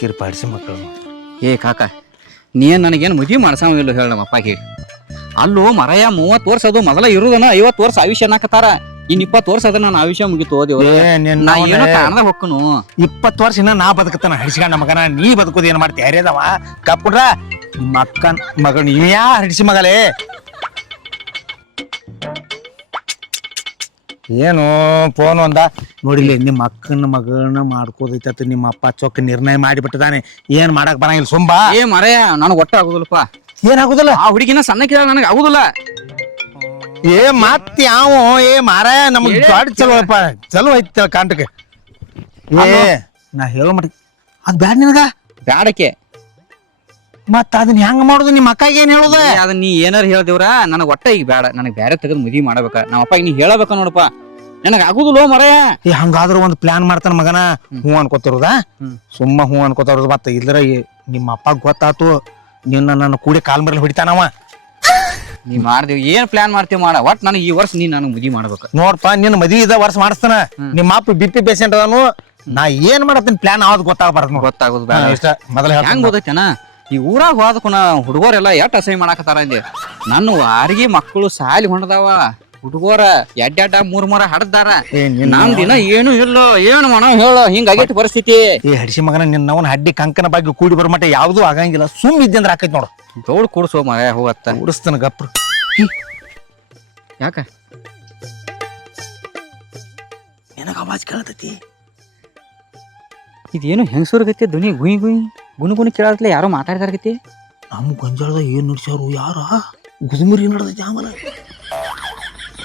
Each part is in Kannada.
ಕಿರ್ಪಾಡಿಸಿ ಮಕ್ಕಳು. ಏ ಕಾಕ ನೀನ್ ನನಗೇನು ಮದುವೆ ಮಾಡ್ಸಾವಿಲ್ಲ ಹೇಳ ನಮ್ಮ ಅಪ್ಪ ಹೇಳಿ. ಅಲ್ಲೂ ಮರಯ 30 ವರ್ಷ ಅದು ಮೊದಲ ಇರುದನ 50 ವರ್ಷ ಆಯುಷ್ಯ ಅನ್ನಕತ್ತಾರ. ಇನ್ 20 ವರ್ಷ ಅದ ನಾನು ಆಯುಷ್ಯ ಮುಗಿತು ನಾ ಏನೋ ಕಾಣದ ಹೊಕ್ಕನು. 20 ವರ್ಷ ಇನ್ನ ನಾ ಬದುಕತ್ತಾನ ಹಡಿಸಿಕೊಂಡ ಮಗನ, ನೀ ಬದುಕೋದು ಏನ್ ಮಾಡ್ತಿ? ಯಾರ್ಯದವ ಕಪ್ಪುಡ್ರ ನಿಮ್ಮ ಅಕ್ಕನ್ ಮಗನ ಯಾ ಹಡಿಸಿ ಮಗಲೇ. ಏನು ಫೋನ್ ಒಂದ ನೋಡಿಲ್ಲ, ನಿಮ್ಮ ಅಕ್ಕನ ಮಗಳನ್ನ ಮಾಡ್ಕೋದೈತ ನಿಮ್ಮ ಅಪ್ಪ ಚೊಕ್ಕ ನಿರ್ಣಯ ಮಾಡಿಬಿಟ್ಟದಾನೆ. ಏನ್ ಮಾಡಕ್ ಬರಂಗಿಲ್ಲ ಸುಂಬಾ. ಏ ಮರಯ ನನಗ್ ಒಟ್ಟ ಆಗುದಿಲ್ಲಪ್ಪ. ಏನಾಗುದಿಲ್ಲ? ಆ ಹುಡುಗಿನ ಸಣ್ಣಕ್ಕಿದ ನನಗೆ ಆಗುದಿಲ್ಲ. ಏ ಮತ್ ಯಾವ ಏ ಮಾರಾಯ ನಮಗ್ ಗಾಡಿ ಚಲೋಪ್ಪ, ಚಲೋ ಐತಿ ಕಾಂಟಕ್ಕೆ. ಏ ನಾ ಹೇಳೋ ಮಾಡಿ ಅದ್ ಬ್ಯಾಡ ನಿನಗ ಬ್ಯಾಡಕ್ಕೆ. ಮತ್ತ ಅದನ್ನ ಹೆಂಗ ಮಾಡುದು? ನಿಮ್ಮ ಅಕ್ಕಾಗ ಏನ್ ಹೇಳುದ? ಅದನ್ನ ನೀ ಏನಾರ ಹೇಳ್ದೇವ್ರ ನನಗ್ ಒಟ್ಟ ಈಗ ಬ್ಯಾಡ, ನನಗ್ ಬ್ಯಾರೆ ತೆಗೆದು ಮದ್ವಿ ಮಾಡ್ಬೇಕ. ನಮ್ಮ ಅಪ್ಪ ನೀ ಹೇಳಬೇಕ ನೋಡಪ್ಪ, ನನಗ್ ಆಗುದಿಲ್ಲೋ ಮರಯ. ಏ ಹಂಗಾದ್ರೂ ಒಂದ್ ಪ್ಲಾನ್ ಮಾಡ್ತಾನ ಮಗನ. ಹೂ ಅನ್ಕೋತಿರುದ ಸುಮ್ಮ ಹೂ ಅನ್ಕೋತಾರದು. ಮತ್ತ ಇದ್ರ ನಿಮ್ಮ ಅಪ್ಪ ಗೊತ್ತಾತು ನಿನ್ನ ನನ್ನ ಕೂಡಿ ಕಾಲ್ ಮರಲಿ ಹೊಡಿತಾನವ. ನೀ ಮಾಡ್ದೇವ್ ಏನ್ ಪ್ಲಾನ್ ಮಾಡ್ತೇವ್ ಮಾಡ, ಒಟ್ ನನಗೆ ಈ ವರ್ಷ ನೀ ನನಗ್ ಮದ್ವಿ ಮಾಡ್ಬೇಕ. ನೋಡ್ಪಾ ನಿನ್ನ ಮದ್ವಿ ಇದ ವರ್ಷ ಮಾಡಿಸ್ತಾನ. ನಿಮ್ಮ ಅಪ್ಪ BP ಪೇಷಂಟ್ ಅದನು. ನಾ ಏನ್ ಮಾಡತ್ತೀನಿ ಪ್ಲಾನ್ ಯಾವ್ದು ಗೊತ್ತಾಗಬಾರ್ದು. ಗೊತ್ತಾಗೋದು ಬೇಡ ಇಷ್ಟ ಮೊದಲ ಹೆಂಗ್ ಗೊತ್ತೈತೇನ, ಈ ಊರಾಗ ಹೋದಕುನ ಹುಡುಗರೆಲ್ಲ ಎಟ್ ಅಸಹ್ಯ ಮಾಡಾಕತ್ತಾರ ಇಲ್ಲಿ. ನನ್ನ ವಾರಿಗೆ ಮಕ್ಕಳು ಸಾಲಿ ಹೊಂಡದಾವ, ಹುಡುಗರ ಎಡ್ಡ 3 ಹಡ್ದಾರ. ನಮ್ ದಿನ ಏನು ಇಲ್ಲ, ಏನು ಮಾಡ ಹೇಳ, ಹಿಂಗಾಗೈತಿ ಪರಿಸ್ಥಿತಿ. ಈ ಹಡಿಸಿ ಮಗನ ನಿನ್ನವನ್ ಹಡ್ಡಿ ಕಂಕನ ಬಗ್ಗೆ ಕೂಡಿ ಬರ್ಮಟ್ಟ ಯಾವ್ದು ಆಗಂಗಿಲ್ಲ. ಸುಮ್ ಇದ್ದಂದ್ರ ಆಕೈತಿ ನೋಡು. ದೌಡ್ ಕೂಡ್ಸೋ ಮರ ಹೋಗತ್ತ ಕೂಡಿಸ್ತಾನ ಗಪ್ರು. ಯಾಕ ನಿನಗ ಆವಾಜ್ ಕೇಳತೈತಿ? ಇದೇನು ಹೆಂಗಸೂರ್ಗತಿ ಧ್ವನಿ ಗುಯ್ ಗುಯ್ ಗುಣಗುಣಿ ಕೇಳತ್ಲೆ, ಯಾರೋ ಮಾತಾಡ್ತಾರಗತಿ. ನಮ್ಮ ಗೊಂಜಾಳದ ಏನ್ ನಡ್ಸ್ಯಾರು? ಯಾರ ಗುದುಮುರಿ ನಡ್ದೈತಿ? ಆಮೇಲೆ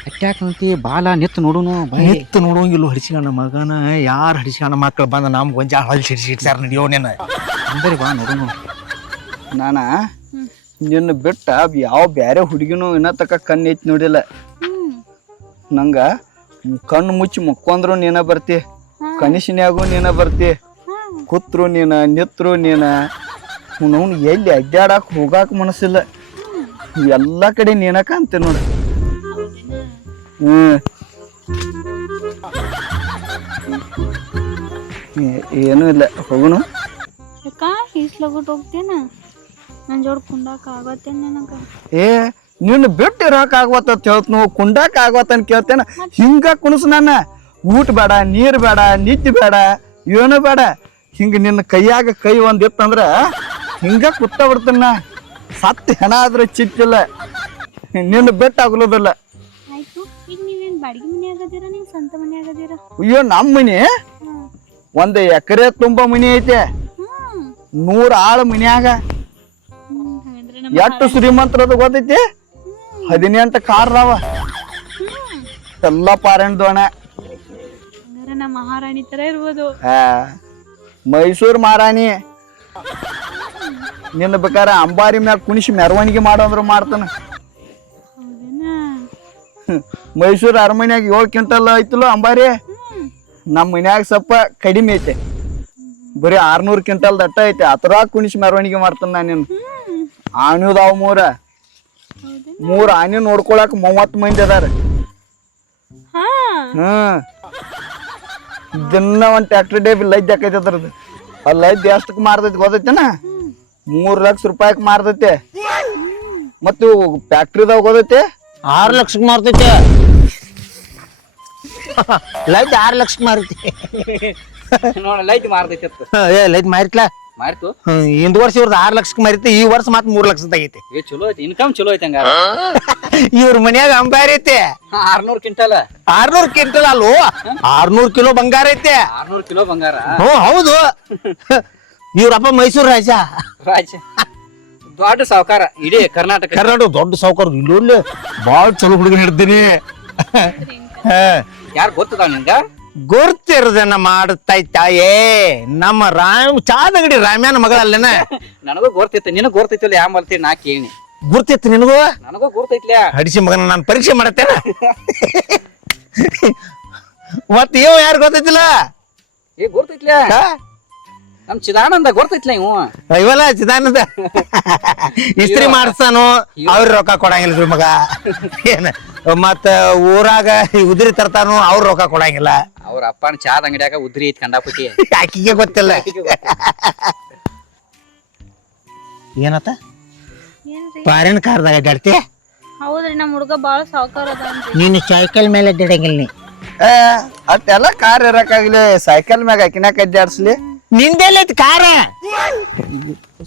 ಅಟ್ಯಾಕಂತಿ ಬಾಲ ನೆತ್ತು ನೋಡುನು, ಎತ್ತು ನೋಡುವಂಗಿಲ್ಲ. ಹಡಿಸಿಕೊಂಡ ಮಗನ ಯಾರು ಹಡಿಸಿಕೊಂಡ ಮಕ್ಕಳು ಬಂದ ನಮ್ ಗೊಂಜಾಳ ಹೊಲ್ಸಿ ಹಿಡ್ಸಾರ ನಡಿಯೋ ನೀನ ಅಂದರಿ ಬಾ ನೋಡುನು. ನಾನ ನಿನ್ನ ಬಿಟ್ಟ ಯಾವ ಬ್ಯಾರೆ ಹುಡುಗಿನೂ ಇನ್ನ ತಕ ಕಣ್ಣು ಐತಿ ನೋಡಿಲ್ಲ. ನಂಗ ಕಣ್ಣು ಮುಚ್ಚಿ ಮುಕ್ಕೊಂಡ್ರು ನೀನ ಬರ್ತಿ, ಕನಿಷನ್ಯಾಗೂ ನೀನ ಬರ್ತಿ, ಕೂತ್ರು ನೀನ, ನಿತ್ರು ನೀನ. ಅವ್ನು ಎಲ್ಲಿ ಅಡ್ಡಾಡಕ್ ಹೋಗಾಕ ಮನಸ್ಸಿಲ್ಲ, ಎಲ್ಲ ಕಡೆ ನೀನ ಕಾಣ್ತೆ ನೋಡ. ಏನೂ ಇಲ್ಲ, ಹೋಗುನು. ಹೋಗ್ತೇನ ನನ್ ಜೋಡ್ ಕುಂಡಾಕ ಆಗತ್ತೇನ ನನಗ? ಏ ನಿನ್ನ ಬಿಟ್ಟು ಇರಾಕ ಆಗವತ್ತ ಹೇಳ್ತ ನಾವು ಕುಂಡಾಕ ಆಗವತ್ತ ಕೇಳ್ತೇನ. ಹಿಂಗ ಕುಣಸ್ ನನ್ನ ಊಟ ಬೇಡ, ನೀರ್ ಬೇಡ, ನಿದ್ದೆ ಬೇಡ, ಏನು ಬೇಡ. ಹಿಂಗ ನಿನ್ನ ಕೈಯಾಗ ಕೈ ಒಂದ್ ಇತ್ತಂದ್ರ ಹಿಂಗ ಕುತ್ತ ಬಿಡ್ತೇನ. ಸತ್ತು ಹೆಣ ಆದ್ರೆ ಚಿಟ್ಟಿಲ್ಲ, ನಿನ್ನ ಬೆಟ್ಟ ಆಗ್ಲೋದಿಲ್ಲ. ಆಯ್ತು, ಈಗ ನೀವೇನ್ ಬಾಡಿಗೆ ಮನೆ ಆಗದಿರ, ನೀವ್ ಸ್ವಂತ ಮನೆ ಆಗದಿರ? ಅಯ್ಯೋ ನಮ್ಮ ಮನಿ 1 ಎಕರೆ ತುಂಬ ಮನಿ ಐತೆ. 100 ಆಳು ಮನ್ಯಾಗ. ಎಷ್ಟು ಶ್ರೀಮಂತರದ ಗೊತ್ತೈತಿ? 18 ಕಾರ್ ಅದಾವ, ಎಲ್ಲ ಪಾರಾಯಣ ದೋಣ. ನಮ್ಮ ಮಹಾರಾಣಿ ತರ ಇರ್ಬೋದು. ಮೈಸೂರು ಮಹಾರಾಣಿ. ನಿನ್ನ ಬೇಕಾರೆ ಅಂಬಾರಿ ಮ್ಯಾಗ ಕುಣಿಸಿ ಮೆರವಣಿಗೆ ಮಾಡೋಂದ್ರು ಮಾಡ್ತಾನ. ಮೈಸೂರು ಅರಮನ್ಯಾಗ 7 ಕ್ವಿಂಟಲ್ ಐತಲ್ಲ ಅಂಬಾರಿ. ನಮ್ಮ ಮನ್ಯಾಗ ಸ್ವಲ್ಪ ಕಡಿಮೆ ಐತೆ, ಬರೀ 600 ಕ್ವಿಂಟಲ್ ದಟ್ಟ ಐತೆ. ಅದ್ರಾಗ ಕುಣಿಸಿ ಮೆರವಣಿಗೆ ಮಾಡ್ತಾನ ನಾನು. ಆನೆದಾವ್ 3 ಆನೆ ನೋಡ್ಕೊಳಕ್ 30 ಮಂದಿ ಅದಾರ. ದಿನ ಒಂದ್ ಟ್ಯಾಕ್ಟ್ರಿ ಡೇ ಲೈಜ್ ಹಾಕೈತಿ ಅದ್ರದ್ದು. ಆ ಲೈಜ್ ಎಷ್ಟಕ್ ಮಾರ್ತೈತಿ ಗೊತ್ತೈತೆನ? 3 ಲಕ್ಷ ರೂಪಾಯಿಗೆ ಮಾರ್ತೈತೆ. ಮತ್ತು ಫ್ಯಾಕ್ಟ್ರಿದಾಗ ಗೊತ್ತೈತಿ 6 ಲಕ್ಷಕ್ಕೆ ಮಾರ್ತೈತೆ. ಲೈಟ್ 6 ಲಕ್ಷಕ್ಕೆ ಮಾರ್ತೈತಿ. ನೋಡ ಲೈಟ್ ಮಾರ್ತೈತಿ. ಏ ಲೈಟ್ ಮಾರಿತ್ಲಾ ಮಾರ್ತು. ಹಿಂದ್ ವರ್ಷ ಇವ್ರದ್ದು 6 ಲಕ್ಷಕ್ಕೆ ಮಾರಿತಿ, ಈ ವರ್ಷ ಮತ್ 3 ಲಕ್ಷ ಆಗೈತಿ. ಏ ಚಲೋ ಐತಿ, ಇನ್ಕಮ್ ಚಲೋ ಐತಿ. ಹಂಗಾರ ಇವ್ರ ಮನ್ಯಾಗ ಅಂಬಾರಿ ಐತೆ. 600 ಕ್ವಿಂಟಲ್. 600 ಕ್ವಿಂಟಲ್ ಅಲ್ಲೋ, 600 ಕಿಲೋ ಬಂಗಾರ ಐತೆ. 600 ಕಿಲೋ ಬಂಗಾರ? ಹ್ಞೂ ಹೌದು. ಇವ್ರಪ್ಪ ಮೈಸೂರು ರಾಜ. ದೊಡ್ಡ ಸಾವುಕಾರ ಇಡೀ ಕರ್ನಾಟಕ ದೊಡ್ಡ ಸಾವುಕಾರ. ಇಲ್ಲೊಳ್ಳೆ ಬಾಳ ಚಲೋ ಹುಡುಗನ ಹಿಡ್ದೀನಿ. ಯಾರು ಗೊತ್ತದ ನಿಂಗ? ಗುರ್ತಿರ್ದನ ಮಾಡ್ತೈತಾಯೇ ನಮ್ಮ ಚಾದಂಗಡಿ ರಾಮ್ಯಾನ ಮಗಳಲ್ಲೇನ? ನನಗೂ ಗೊತ್ತಿತ್ತು, ನಿನಗ್ ಗೊತ್ತೈತಿಲ್ಲ. ಯಾವ ಮಾಡ್ತೀನಿ ನಾ ಕೇಳಿ. ಗುರ್ತಿತ್ತು ನಿನಗೂ? ನನಗೂ ಗೊತ್ತೈತ್ಲ. ಹಡಿಸಿ ಮಗನ ನಾನು ಪರೀಕ್ಷೆ ಮಾಡತ್ತೇನ? ಮತ್ತ ಇವ ಯಾರು ಗೊತ್ತೈತಿಲ್ಲ? ಏ ಗೊತ್ತೈತ್ಲ, ನಮ್ ಚಿದಾನಂದ ಗೊತ್ತೈತ್ಲ. ಇವಲ್ಲ ಚಿದಾನಂದ ಇಸ್ತ್ರಿ ಮಾಡ್ತಾನು, ಅವ್ರ ರೊಕ್ಕ ಕೊಡಂಗಿಲ್ಲ ಮಗ. ಏನ ಮತ್ತ ಊರಾಗ ಉದ್ರಿ ತರ್ತಾನು, ಅವ್ರ ರೊಕ್ಕ ಕೊಡಂಗಿಲ್ಲ. ಅವ್ರ ಅಪ್ಪನ ಚಾದ ಅಂಗಡಿಯಾಗ ಉದ್ರಿ ಐತ್ ಕಂಡಾಪತಿ. ಆಕಿಗೆ ಗೊತ್ತಿಲ್ಲ. ಏನತ್ತ ಏನ್ರಿ ಫಾರಿನ್ ಕಾರ್ದಾಗ ಅಡ್ಡಾಡ್ತಿ ಹೌದ್ರಿ ನಮ್ಮ ಹುಡುಗ ಬಾಳ ಸಾವ್ಕಾರ ಅದಾನ್ರಿ. ನೀನು ಸೈಕಲ್ ಮೇಲೆ ಅಡ್ಡಾಡಂಗಿಲ್ಲ ನೀ ಅಟ್ಟೆಲ್ಲ ಕಾರ್ ಇರಕ್ಕಾಗ್ಲಿ ಸೈಕಲ್ ಮ್ಯಾಗ ಆಕಿನಾಕ ಅಡ್ಡಾಡ್ಸ್ಲಿ. ನಿಂದೆಲ್ಲೈತಿ ಕಾರ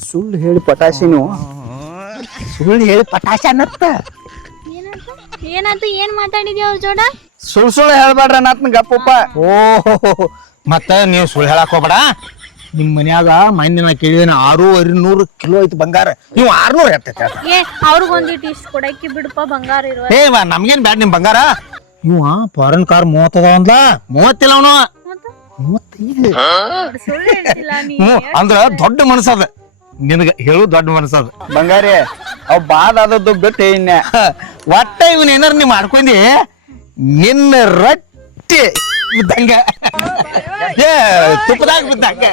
ಸುಳ್ಳು ಹೇಳಿ ಪಟಾಸಿನು ಸುಳ್ಳು ಹೇಳಿ ಪಟಾಶ ಅನ್ನತ್ತ ಏನಾಯ್ತು ಏನ್ ಮಾತಾಡಿದ್ಯ ಅವ್ರ ಜೋಡ? ಸುಳ್ಳು ಹೇಳ್ಬೇಡ್ರ ನಾತ್ನ ಗಪ್ಪಪ್ಪ. ಓಹೋ ಮತ್ತ ನೀವು ಸುಳ್ಳು ಹೇಳಕ್ ಹೋಗ್ಬೇಡ. ನಿಮ್ ಮನ್ಯಾಗ ಮಣ್ಣಿನ ಕೇಳಿನ 600 ಕಿಲೋ ಐತಿ ಬಂಗಾರ, ನೀವು 600 ಇರ್ತೈತಿ. ಏ ಅವ್ರಿಗೊಂದಿಟ್ಟು ಇಷ್ಟ ಕೊಡಕ್ಕೆ ಬಿಡಪ್ಪ ಬಂಗಾರ ಇರುವ. ಏ ನಮ್ಗೇನ್ ಬ್ಯಾಡ ನಿಮ್ ಬಂಗಾರ. ಇವ ಫಾರಿನ್ ಕಾರ್ 30 ಅದಾವ ಅಂದ್ಲ, 30 ಅವನು 35. ಸುಳ್ಳು ಹೇಳ್ತಿಲ್ಲ ನೀ. ಅಂದ್ರ ದೊಡ್ಡ ಮನಸ್ಸದ ನಿನಗ ಹೇಳು, ದೊಡ್ಡ ಮನಸ್ಸದ ಬಂಗಾರಿ ಅವ್ ಬಾದ್ ಆದದ್ದು ಬಿಟ್ಟು ಇನ್ನ ಒಟ್ಟ ಇವನ್ ಏನಾರ ನೀ ಮಾಡ್ಕೊಂಡಿ ನಿನ್ನ ರೊಟ್ಟಿ ಬಿದ್ದಂಗ, ಏ ತುಪ್ಪದಾಗ ಬಿದ್ದಂಗ,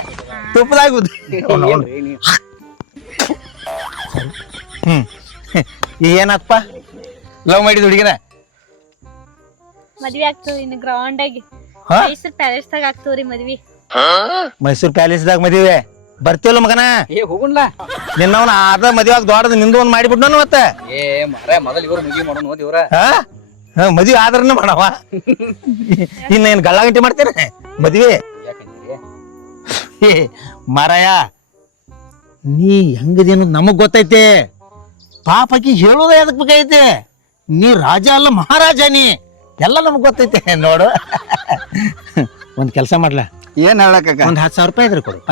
ತುಪ್ಪದಾಗ ಏನಪ್ಪ ಲವ್ ಮಾಡಿದ ಹುಡುಗಿನ ಮದ್ವಿ ಆಗ್ತವ್ರಿ ಇನ್ನು ಗ್ರೌಂಡ್ ಆಗಿ ಮೈಸೂರ್ ಪ್ಯಾಲೇಸ್ ದಾಗ ಆಗ್ತವ್ರಿ ಮದ್ವಿ. ಮೈಸೂರ್ ಪ್ಯಾಲೇಸ್ದಾಗ ಮದುವೆ ಬರ್ತೀವಲ್ಲ ಮಗನ. ಏ ಹೋಗುಣ್ಲಾ. ನಿನ್ನವನ ಅದ ಮದುವಾಗ ದೊಡ್ಡದ ನಿಂದು ಒಂದ್ ಮಾಡಿಬಿಟ್ನ ಮತ್ತೆ. ಏ ಮಾರ್ರೆ ಮೊದಲು ಇವ್ರು ಮುಗಿ ಮಾಡೋಣ ಇವ್ರ. ಮದ್ವೆ ಆದ್ರನ ಮಾಡವ. ಇನ್ನೇನ್ ಗಳ್ಳ ಗಂಟೆ ಮಾಡ್ತೇನೆ ಮದ್ವೆ. ಏ ಮಾರಾಯ ನೀ ಹೆಂಗದೇನು ನಮಗ್ ಗೊತ್ತೈತೆ. ಪಾಪಕಿ ಹೇಳೋದ ಎದಕ್ ಬೇಕಾಗೈತೆ. ನೀ ರಾಜ ಅಲ್ಲ ಮಹಾರಾಜ, ನೀ ಎಲ್ಲ ನಮಗ್ ಗೊತ್ತೈತೆ ನೋಡು. ಒಂದ್ ಕೆಲ್ಸ ಮಾಡ್ಲಾ, ಏನ್ ಹೇಳಕ್ಕ ಒಂದ್ 10,000 ರೂಪಾಯಿ ಇದ್ರೆ ಕೊಡಪ್ಪ.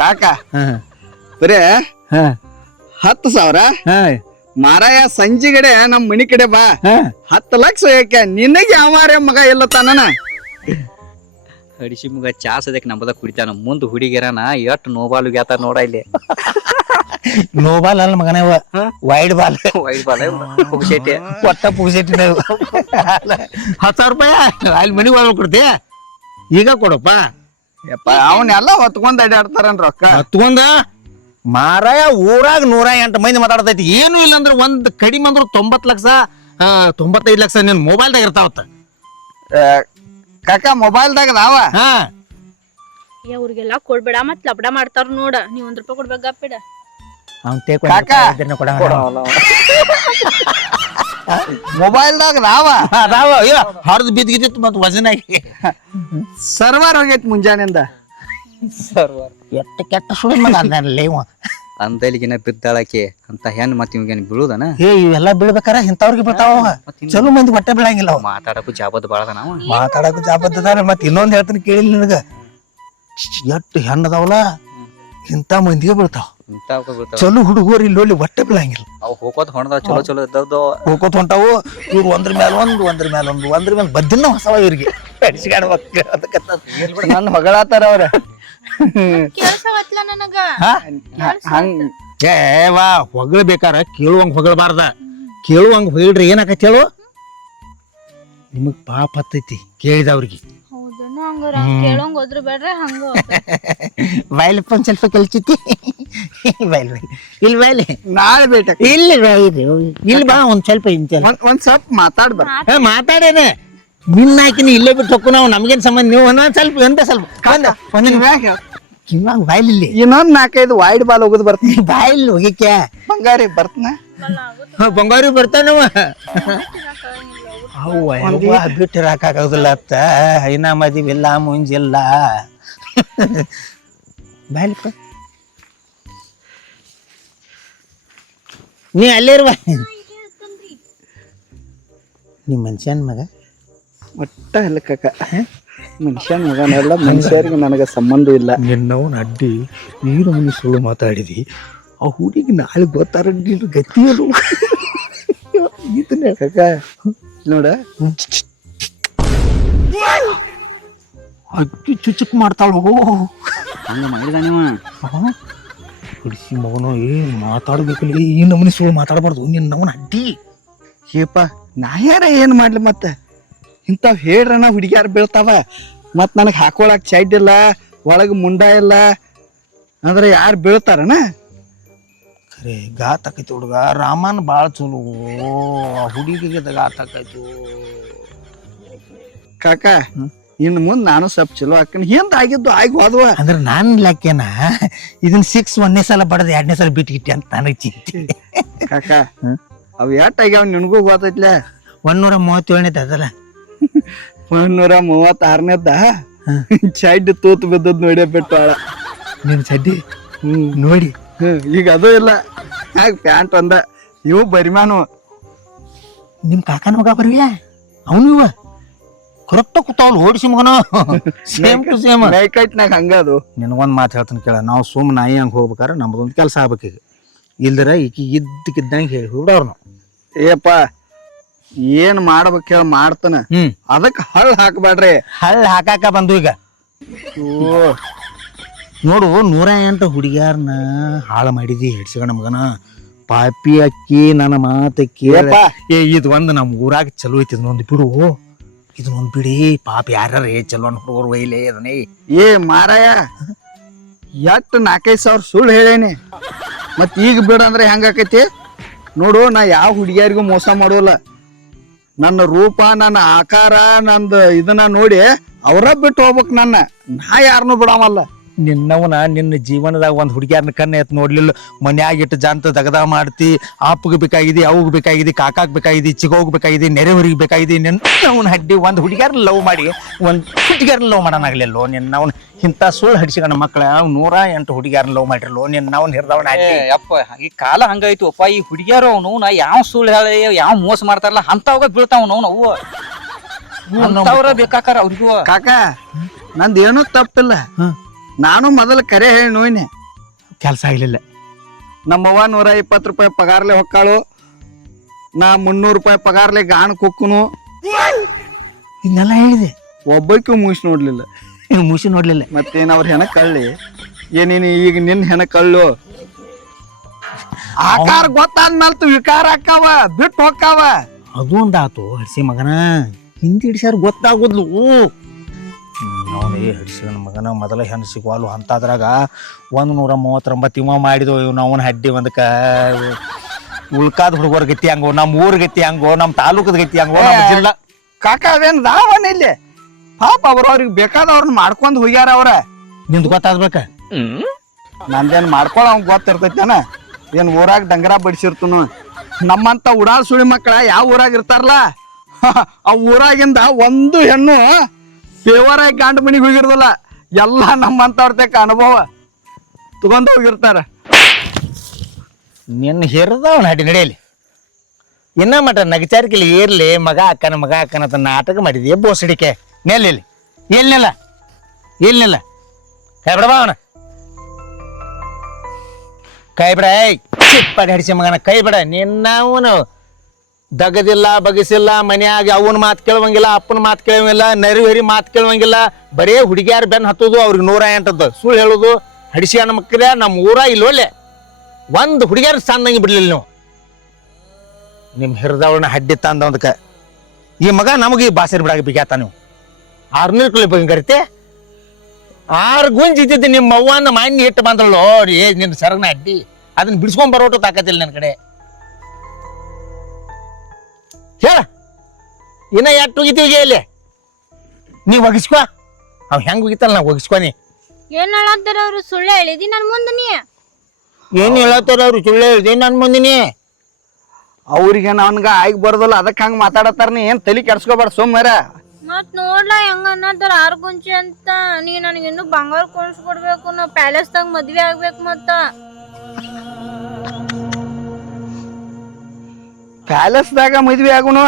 ಕಾಕ ಬರೇ 10,000 ಮಾರಾಯ ಸಂಜಿಗಡೆ ನಮ್ ಮನಿ ಕಡೆ ಬಾ 10 ಲಕ್ಷ ಯಾಕೆ ನಿನಗೆ ಯಾವಾರ ಮಗ ಇಲ್ಲ ತಾನ. ಹಡಿಸಿ ಮುಗ ಚಾ ಸದ್ಯಕ್ ನಂಬದ ಕುಡಿತಾನ, ಮುಂದ್ ಹುಡುಗಿರನ ಎಷ್ಟ್ ನೋಬಾಲು ಗ್ಯಾತ ನೋಡ ಇಲ್ಲಿ. ನೋಬಾಲ್ ಅಲ್ಲ ಮಗನ, ವೈಡ್ ಬಾಲ್. ವೈಟ್ ಬಾಲ ಪುಗ್ಸೈತೆ. ಒಟ್ಟ ಪುಗ್ಸೈತಿ. 10,000 ರೂಪಾಯಿ ಅಲ್ಲಿ ಮನಿಗೆ ಹೋಗ್ಬೇಕು ಕೊಡ್ತಿ, ಈಗ ಕೊಡಪ್ಪ. ಅವನ್ನೆಲ್ಲ ಹೊತ್ಕೊಂಡ್ ಅಡ್ಡಾಡ್ತಾರನ್ ರೊಕ್ಕ ಹತ್ಕೊಂಡ ಮಾರಾಯ. ಊರಾಗ 108 ಮಂದಿ ಮಾತಾಡ್ತೈತಿ. ಏನು ಇಲ್ಲ ಅಂದ್ರೆ ಒಂದ್ ಕಡಿಮೆ ಅಂದ್ರ 90 ಲಕ್ಷ 95 ಲಕ್ಷ ನಿನ್ ಮೊಬೈಲ್ದಾಗ ಇರ್ತಾವತ್ತ. ಕಾಕ ಮೊಬೈಲ್ದಾಗ ಅದಾವ. ಏ ಅವ್ರಿಗೆಲ್ಲ ಕೊಡ್ಬೇಡ ಮತ್ ಲಬಡ ಮಾಡ್ತಾರ ನೋಡ. ನೀವ್ 1 ರೂಪಾಯಿ ಕೊಡ್ಬೇಕ ಗಪ್ಪಿಡ. ಮೊಬೈಲ್ದಾಗ ಅದಾವ ಅದಾವ ಹರಿದು ಬಿದ್ದಿತ್ತು ಮತ್ ವಜನಾಗಿ ಸರ್ವರ್ ಹೋಗೈತಿ ಮುಂಜಾನೆಯಿಂದ. ಎಟ್ಟ ಕೆಟ್ಟ ಸುಳಿ ಮಗ ಅದ್ನಲ್ಲಿ ಅಂತಲಿಗಿನ ಬಿದ್ದಾಳಕ್ಕೆ ಅಂತ ಹೆಣ್ ಮತ್ ಇವ್ಗೇನ್ ಬೀಳುದನ. ಇವೆಲ್ಲ ಬೀಳ್ಬೇಕಾರ ಇಂಥವ್ರಿಗೆ ಬರ್ತಾವ. ಚಲೋ ಮಂದಿ ಹೊಟ್ಟೆ ಬೀಳಂಗಿಲ್ಲ ಅವ. ಮಾತಾಡಕ್ಕೂ ಜಾಬದ್ ಬಾಳದ ನಾವು ಮಾತಾಡಕ್ಕೂ ಜಾಬದ್ದಾರ. ಮತ್ ಇನ್ನೊಂದ್ ಹೇಳ್ತೀನಿ ಕೇಳಿಲ್ಲ ನಿನಗ, ಎಟ್ಟು ಹೆಣ್ಣದಾವಲ್ಲ ಇಂಥ ಮಂದಿಗೆ ಬೀಳ್ತಾವ. ಚಲೋ ಹುಡುಗರು ಇಲ್ಲಿ ನೋಡಿ ಹೊಟ್ಟೆ ಬೀಳಂಗಿಲ್ಲ. ಅವ್ ಹೋಗೋದ್ ಹೊಣದಾವ್ ಚಲೋ ಚಲೋ ಇದ್ದವ್ ಹೋಗೋತ್ ಹೊಂಟಾವು. ಇವ್ರು ಒಂದ್ರ ಮೇಲೆ ಬದ್ದಿನ ಹೊಸವ ಇವ್ರಿಗೆ ನನ್ ಹೊಗಳಾತಾರ ಅವ್ರ. ಕೇಳ್ಸವತ್ಲ ನನಗ. ಹಂಗ ಏ ವಾ ಹೊಗಳಬೇಕಾರ ಕೇಳುವಂಗ ಹೊಗಳಬಾರ್ದ. ಕೇಳುವಂಗ ಹೊಗಳ್ರಿ ಏನಾಕೈತಿ ಹೇಳು, ನಿಮಗ್ ಪಾಪ ಹತ್ತೈತಿ ಕೇಳಿದವ್ರಿಗೆ. ಹೌದನು ಹಂಗಾರ ಕೇಳೋಂಗ್ ಹೋದ್ರು ಬೇಡ್ರೆ ಹಂಗ. ಬಾಯ್ಲಪ್ಪ ಒಂದ್ ಸ್ವಲ್ಪ ಕಲ್ಚಿತಿ. ಬಾಯ್ಲ್ ಇಲ್ಲಿ ಬಾಯ್ಲಿ ನಾಳೆ ಬೇಟ ಇಲ್ಲಿ ಇಲ್ಲಿ ಬಾ ಒಂದ್ ಸ್ವಲ್ಪ ಒಂದ್ ಸ್ವಲ್ಪ ಮಾತಾಡ್ಬಾರ. ಮಾತಾಡೇನೆ ನಿನ್ನ ಹಾಕಿನಿ ಇಲ್ಲೇ ಬಿಟ್ಟು ಹೊಕ್ಕು. ನಾವು ನಮ್ಗೇನ್ ಸಂಬಂಧ. ನೀವು ಒಂದೊಂದ್ ಸ್ವಲ್ಪ ಎಂತ ಸ್ವಲ್ಪ ಕಿವಾಗ ಬಾಯ್ಲಿ ಇಲ್ಲಿ ಇನ್ನೊಂದ್ 4-5 ವೈಡ್ ಬಾಲ್ ಹೋಗುದ್ ಬರ್ತೀನಿ. ಬಾಯ್ಲಿ ಹೋಗಿಕ್ಯಾ ಬಂಗಾರಿ ಬರ್ತನ ಬಂಗಾರಿ ಬರ್ತಾನವ. ಬಿಟ್ಟಿರಾಕಾಗುದಿಲ್ಲ ಅತ್ತ. ಇನ್ನ ಮದಿವಿಲ್ಲ ಮುಂಜಿಲ್ಲ. ಬಾಯ್ಲಿಪ್ಪ ನೀ ಅಲ್ಲೇ ಇರುವ. ನಿಮ್ ಮನುಷ್ಯನ್ ಮಗ ಒಟ್ಟ ಇಲ್ಲ ಕಾಕ. ಮನುಷ್ಯನ ಮಗನೆಲ್ಲ ಮನುಷ್ಯರಿಗೆ ನನಗ ಸಂಬಂಧ ಇಲ್ಲ. ನಿನ್ನವನ್ ಅಡ್ಡಿ ನೀನು ಮನಿ ಸುಳ್ಳು ಮಾತಾಡಿದಿ. ಆ ಹುಡುಗಿ ನಾಳೆ ಗೊತ್ತಾರ ನೀನು ಗತಿಯಲು ಇದನ್ನೇ ಕಾಕ ನೋಡ ಅಕ್ಕಿ ಚುಚ್ಚಕ್ ಮಾಡ್ತಾಳು. ಹಂಗ ಮಾಡಿದ ನೀವ ಹುಡುಗಿ ಮಗನು ಏನ್ ಮಾತಾಡ್ಬೇಕಲ್ಲ. ಈ ನಮನಿ ಸುಳ್ಳು ಮಾತಾಡಬಾರ್ದು. ನಿನ್ನವನ್ ಅಡ್ಡಿ. ಏಪ ನಾ ಯಾರ ಏನ್ ಮಾಡ್ಲಿ ಮತ್ತ ಇಂಥವ್ ಹೇಳ್ರನ ಹುಡುಗಿಯಾರ ಬೀಳ್ತಾವ. ಮತ್ ನನಗ್ ಹಾಕೊಳಕ್ ಚೈಡ್ ಇಲ್ಲ, ಒಳಗ ಮುಂಡ ಇಲ್ಲ ಅಂದ್ರೆ ಯಾರು ಬೀಳ್ತಾರನ. ಖರೆ ಗಾತ್ ಆಕೈತಿ ಹುಡುಗ. ರಾಮನ್ ಬಾಳ ಚಲೋ. ಹುಡುಗಿಗೆ ಗಾತ್ ಆಕೈತು ಕಾಕ ಇನ್ನು ಮುಂದೆ ನಾನು ಸ್ವಲ್ಪ ಚಲೋ ಹಾಕನಿ ಹಿಂದ ಆಗಿದ್ದು ಆಗಿ ಹೋದ್ವ. ಅಂದ್ರೆ ನಾನ್ ಲೆಕ್ಕೇನ ಇದನ್ನ 6 ಒಂದನೇ ಸಲ ಬಡದ್ 2ನೇ ಸಲ ಬಿಟ್ಗಿಟ್ಟಿ ಅಂತ ನನಗೆ ಚಿಂತೆ. ಕಾಕ ಅವ್ ಎಟ್ ಆಗ್ಯಾವ ನಿನಗೂ ಗೊತ್ತೈತ್ಲ. 137ನೇ ಅದಲ್ಲ 136ನೇದ ಚಡ್ಡಿ ತೂತು ಬಿದ್ದದ್ ನೋಡ್ಯ ಬಿಟ್ಟಾಳ ನಿನ್ ಚಡ್ಡಿ ನೋಡಿ. ಈಗ ಅದು ಇಲ್ಲ ಹಾಗ ಪ್ಯಾಂಟ್ ಅಂದ ಇವು ಬರಿಮಾನು. ನಿಮ್ ಕಾಕನ ಮಗ ಬರ್ವಿಯ ಅವನು ಇವ ಕರೆಕ್ಟ್ ಕೂತಾವಲ್ ಓಡಿಸಿ ಮಗನ ಸೇಮ್ ಟು ಸೇಮ್. ನೈಕಟ್ನಾಗ ಹಂಗ ಅದು. ನಿನಗೊಂದ್ ಮಾತು ಹೇಳ್ತಾನೆ ಕೇಳ, ನಾವು ಸುಮ್ ನಾಯಿ ಹಂಗ ಹೋಗ್ಬೇಕಾರ ನಮ್ದೊಂದು ಕೆಲಸ ಆಗ್ಬೇಕು. ಈಗ ಇಲ್ದರ ಈಕಿ ಇದ್ದಕ್ಕಿದ್ದಂಗೆ ಹೇಳಿ ಹುಡ್ದವ್ರ ನಾವು. ಏಪ್ಪ ಏನ್ ಮಾಡ್ಬೇಕು ಹೇಳ ಮಾಡ್ತಾನ. ಅದಕ್ಕೆ ಹಳ್ಳ ಹಾಕ್ಬೇಡ್ರಿ. ಹಳ್ಳ ಹಾಕಾಕ ಬಂದು ಈಗ ನೋಡು 108 ಹುಡುಗಿಯಾರನ್ನ ಹಾಳು ಮಾಡಿದಿ ಹಿಡ್ಸಿಗಣ ಮಗನ. ಪಾಪಿ ಅಕ್ಕಿ ನನ್ನ ಮಾತು ಕೇಳ. ಇದು ಒಂದು ನಮ್ಮ ಊರಾಗ ಚಲೋ ಐತಿ. ಇದನ್ನೊಂದು ಬಿಡು, ಇದನ್ನೊಂದು ಬಿಡಿ. ಪಾಪ ಯಾರ್ಯಾರ ಚಲೋ ಹುಡುಗರು ಒಯ್ಲೇ ಅದನ್ನೇ. ಏ ಮಾರಾಯ ಎಷ್ಟ್ 4-5 ಸಾವಿರ ಸುಳ್ಳು ಹೇಳೇನಿ. ಮತ್ ಈಗ ಬಿಡಂದ್ರೆ ಹೆಂಗಾಕೈತಿ ನೋಡು. ನಾ ಯಾವ ಹುಡುಗಿಯಾರಿಗೂ ಮೋಸ ಮಾಡೋಲ್ಲ. ನನ್ನ ರೂಪ, ನನ್ನ ಆಕಾರ, ನಂದು ಇದನ್ನ ನೋಡಿ ಅವರ ಬಿಟ್ಟು ಹೋಗ್ಬೇಕು. ನಾ ಯಾರನ್ನೂ ಬಿಡಾಮಲ್ಲ. ನಿನ್ನ ಜೀವನದಾಗ ಒಂದು ಹುಡುಗಿಯಾರನ್ನ ಕಣ್ಣು ಎತ್ತು ನೋಡ್ಲಿಲ್ಲ. ಮನ್ಯಾಗ ಇಟ್ಟು ಜಾಂತ ದಗದ ಮಾಡ್ತಿ. ಆಪ್ಗೆ ಬೇಕಾಗಿದಿ, ಅವ್ಗೆ ಬೇಕಾಗಿದಿ, ಕಾಕಾಗ್ ಬೇಕಾಗಿದಿ, ಚಿಗೋಗ್ ಬೇಕಾಗಿದಿ, ನೆರೆಹೊರಿಗೆ ಬೇಕಾಗಿದಿ. ನಿನ್ನವನ ಹಡ್ಡಿ ಒಂದು ಹುಡುಗಿಯಾರನ್ನ ಲವ್ ಮಾಡಿ ಒಂದು ಹುಡುಗಿಯಾರನ್ನ ಲವ್ ಮಾಡೋಣಾಗ್ಲಿಲ್ಲೋ. ನಿನ್ನವನ್ ಇಂಥ ಸುಳ್ಳು ಹಡಿಸಿಗಣ ಮಕ್ಕಳ 108 ಹುಡುಗಿಯಾರನ್ನ ಲವ್ ಮಾಡಿರಲ್ಲೋ. ನಿನ್ನವನ್ ಹಿರ್ದವನ ಅಡ್ಡಿ. ಅಪ್ಪ ಈ ಕಾಲ ಹಂಗಾಯ್ತು ಅಪ್ಪ. ಈ ಹುಡುಗಿಯಾರು ಅವನು ನಾ ಯಾವ ಸುಳ್ಳು ಹೇಳಿ ಯಾವ ಮೋಸ ಮಾಡ್ತಾರಲ್ಲ ಅಂತವಾಗ ಬೀಳ್ತಾವ ನಾವು. ಅಂತವ್ರ ಬೇಕಾಕಾರ ಅವ್ರಿಗೂ. ಕಾಕ ನಂದೇನೂ ತಪ್ಪಿಲ್ಲ. ನಾನು ಮೊದಲು ಕರೆ ಹೇಳಿ ನೋಯ್ನೆ ಕೆಲಸ ಆಗ್ಲಿಲ್ಲ. ನಮ್ಮವ್ವ 120 ರೂಪಾಯಿ ಪಗಾರ್ಲೆ ಹೊಕ್ಕಾಳು. ನಾ 300 ರೂಪಾಯಿ ಪಗಾರ್ಲೆ ಗಾಣ ಕುಕ್ಕನು. ಇದನ್ನೆಲ್ಲ ಹೇಳಿದೆ. ಒಬ್ಬಕ್ಕೂ ಮುಗಿಸಿ ನೋಡ್ಲಿಲ್ಲ. ಮುಗಿಸಿ ನೋಡ್ಲಿಲ್ಲ. ಮತ್ತೇನ್ ಅವ್ರ ಹೆಣ ಕಳ್ಳಿ ಏನೇನು ಈಗ ನಿನ್ ಹೆಣ ಕಳ್ಳು. ಆಕಾರ ಗೊತ್ತಾದ್ಮೇಲೆ ವಿಕಾರ ಹಾಕಾವ ಬಿಟ್ಟು ಹೊಕ್ಕಾವ. ಅದು ಒಂದಾತು ಹಡ್ಸಿ ಮಗನ. ಹಿಂದಿ ಹಿಡ್ಸ್ಯಾರ ಗೊತ್ತಾಗುದ್ಲು. ಅವನು ಹಿಡ್ಸಿಗಣ ಮಗನ ಮೊದಲ ಹೆಣ್ಣು ಸಿಗುವಲ್ಲು ಅಂತಾದ್ರಾಗ 139 ಇವ ಮಾಡಿದ್ವು. ಇವ್ನು ಅವನ ಹಡ್ಡಿ ಒಂದಕ್ಕ ಉಳ್ಕಾದ ಹುಡುಗರ ಗತಿ ಹಂಗೋ, ನಮ್ಮ ಊರ್ ಗತಿ ಹಂಗೋ, ನಮ್ಮ ತಾಲೂಕದ ಗತಿ ಹಂಗೋ, ನಮ್ಮ ಜಿಲ್ಲಾ. ಕಾಕ ಅದೇನ್ ದಾವನ ಇಲ್ಲಿ ಪಾಪ ಅವ್ರಿಗೆ ಬೇಕಾದವ್ರನ್ನ ಮಾಡ್ಕೊಂಡ್ ಹೋಗ್ಯಾರ. ಅವ್ರ ನಿಂದು ಗೊತ್ತಾಗ್ಬೇಕ. ನಂದೇನ್ ಮಾಡ್ಕೊಳ ಅವ್ನ್ ಗೊತ್ತಿರ್ತೈತೇನ. ಏನ್ ಊರಾಗ ಡಂಗರ ಬಡಿಸಿರ್ತನು. ನಮ್ಮಂತ ಉಡಾಳ್ ಸುಳಿ ಮಕ್ಕಳ ಯಾವ ಊರಾಗ ಇರ್ತಾರಲ್ಲ ಆ ಊರಾಗಿಂದ ಒಂದು ಹೆಣ್ಣು ಫೇವರಾಗಿ ಗಂಡ ಮನಿಗೆ ಹೋಗಿರೋದಿಲ್ಲ. ಎಲ್ಲ ನಮ್ಮಂತವ್ರ ತಕ್ಕ ಅನುಭವ ತಗೊಂಡ್ ಹೋಗಿರ್ತಾರ. ನಿನ್ನ ಹಿರಿದವನ ಹಡ್ಡಿ ನಡೆಯಲಿ. ಇನ್ನ ಮಟ ನಗಚಾರಿಕೆಲಿ ಏರ್ಲಿ ಮಗ ಅಕ್ಕನ ಅಂತ ನಾಟಕ ಮಾಡಿದ್ವಿ. ಬೋಸಡಿಕೆ ನೆಲ್ಲಿಲ್ಲ ಎಲ್ಲಿಲ್ಲ ಕೈ ಬಿಡಬಾ ಅವನ. ಕೈ ಬಿಡ. ಚಿಪ್ಪಡಿ ಹಡಿಸಿ ಮಗನ ಕೈ ಬಿಡ. ನಿನ್ನವನು ದಗದಿಲ್ಲ ಬಗಸಿಲ್ಲ. ಮನ್ಯಾಗ ಅವನ ಮಾತು ಕೇಳುವಂಗಿಲ್ಲ, ಅಪ್ಪನ ಮಾತು ಕೇಳುವಂಗಿಲ್ಲ, ನೆರೆಹೊರಿ ಮಾತು ಕೇಳುವಂಗಿಲ್ಲ. ಬರೇ ಹುಡುಗಿಯಾರ ಬೆನ್ ಹತ್ತೋದು. ಅವ್ರಿಗೆ 108 ಸುಳ್ಳು ಹೇಳೋದು. ಹಡಿಸಿ ಅಣ್ಣ ಮಕ್ಕಳ ನಮ್ಮ ಊರ ಇಲ್ಲಿ ಒಳ್ಳೆ ಒಂದು ಹುಡುಗಿಯಾರ ಸಾಂದಂಗೆ ಬಿಡ್ಲಿಲ್ಲ ನೀವು. ನಿಮ್ಮ ಹಿರಿದವಳನ್ನ ಹಡ್ಡಿ ತಂದ ಒಂದಕ್ಕ ಈ ಮಗ ನಮಗೆ ಈ ಬಾಸರಿ ಬಿಡಾಗ ಬಿಗ್ಯಾತ. ನೀವು 600 ಕಿಲೋ ಬಗ್ಗೆ ಕರಿತೆ 6 ಗುಂಜ್ ಇದ್ದಿದ್ದು ನಿಮ್ಮ ಅವ್ವನ ಮಾನ್ಯ ಇಟ್ಟು ಬಂದಳು. ನಿನ್ನ ಸರಗನ ಅಡ್ಡಿ ಅದನ್ನ ಬಿಡಿಸ್ಕೊಂಡ್ ಬರೋಟು ತಾಕತ್ತಿಲ್ಲ ನನ್ನ ಕಡೆ. ಹೇಳ ಇನ್ನ ಎಷ್ಟು ಹೋಗಿತೀವಿ ಇಲ್ಲಿ ನೀವ್ ಒಗಿಸ್ಕೊ. ಅವ್ ಹೆಂಗ್ ಹೋಗಿತ್ತಲ್ಲ ನಾ ಒಗಿಸ್ಕೊನಿ. ಏನ್ ಹೇಳತ್ತಾರ ಅವ್ರು? ಸುಳ್ಳು ಹೇಳಿದಿ ನನ್ ಮುಂದೆ ನೀ. ಏನ್ ಹೇಳತ್ತಾರ ಅವ್ರು? ಸುಳ್ಳು ಹೇಳಿದಿ ನನ್ ಮುಂದಿನಿ. ಅವ್ರಿಗೆ ನನ್ಗ ಆಗಿ ಬರೋದಲ್ಲ ಅದಕ್ಕೆ ಹಂಗ ಮಾತಾಡತ್ತಾರ. ನೀ ಏನ್ ತಲೆ ಕೆಡ್ಸ್ಕೊಬೇಡ ಸುಮ್ಮರ. ಮತ್ ನೋಡ್ಲಾ ಹೆಂಗ ಅನ್ನತ್ತಾರ 6 ಗುಂಚಿ ಅಂತ. ನೀ ನನಗೆ ಇನ್ನು ಬಂಗಾರ ಕೊಡ್ಸ್ಕೊಡ್ಬೇಕು. ನಾವ್ ಪ್ಯಾಲೇಸ್ದಾಗ ಮದ್ವೆ ಆಗ್ಬೇಕು. ಮತ್ತ ಪ್ಯಾಲೇಸ್ದಾಗ ಮದ್ವೆ ಆಗುನು.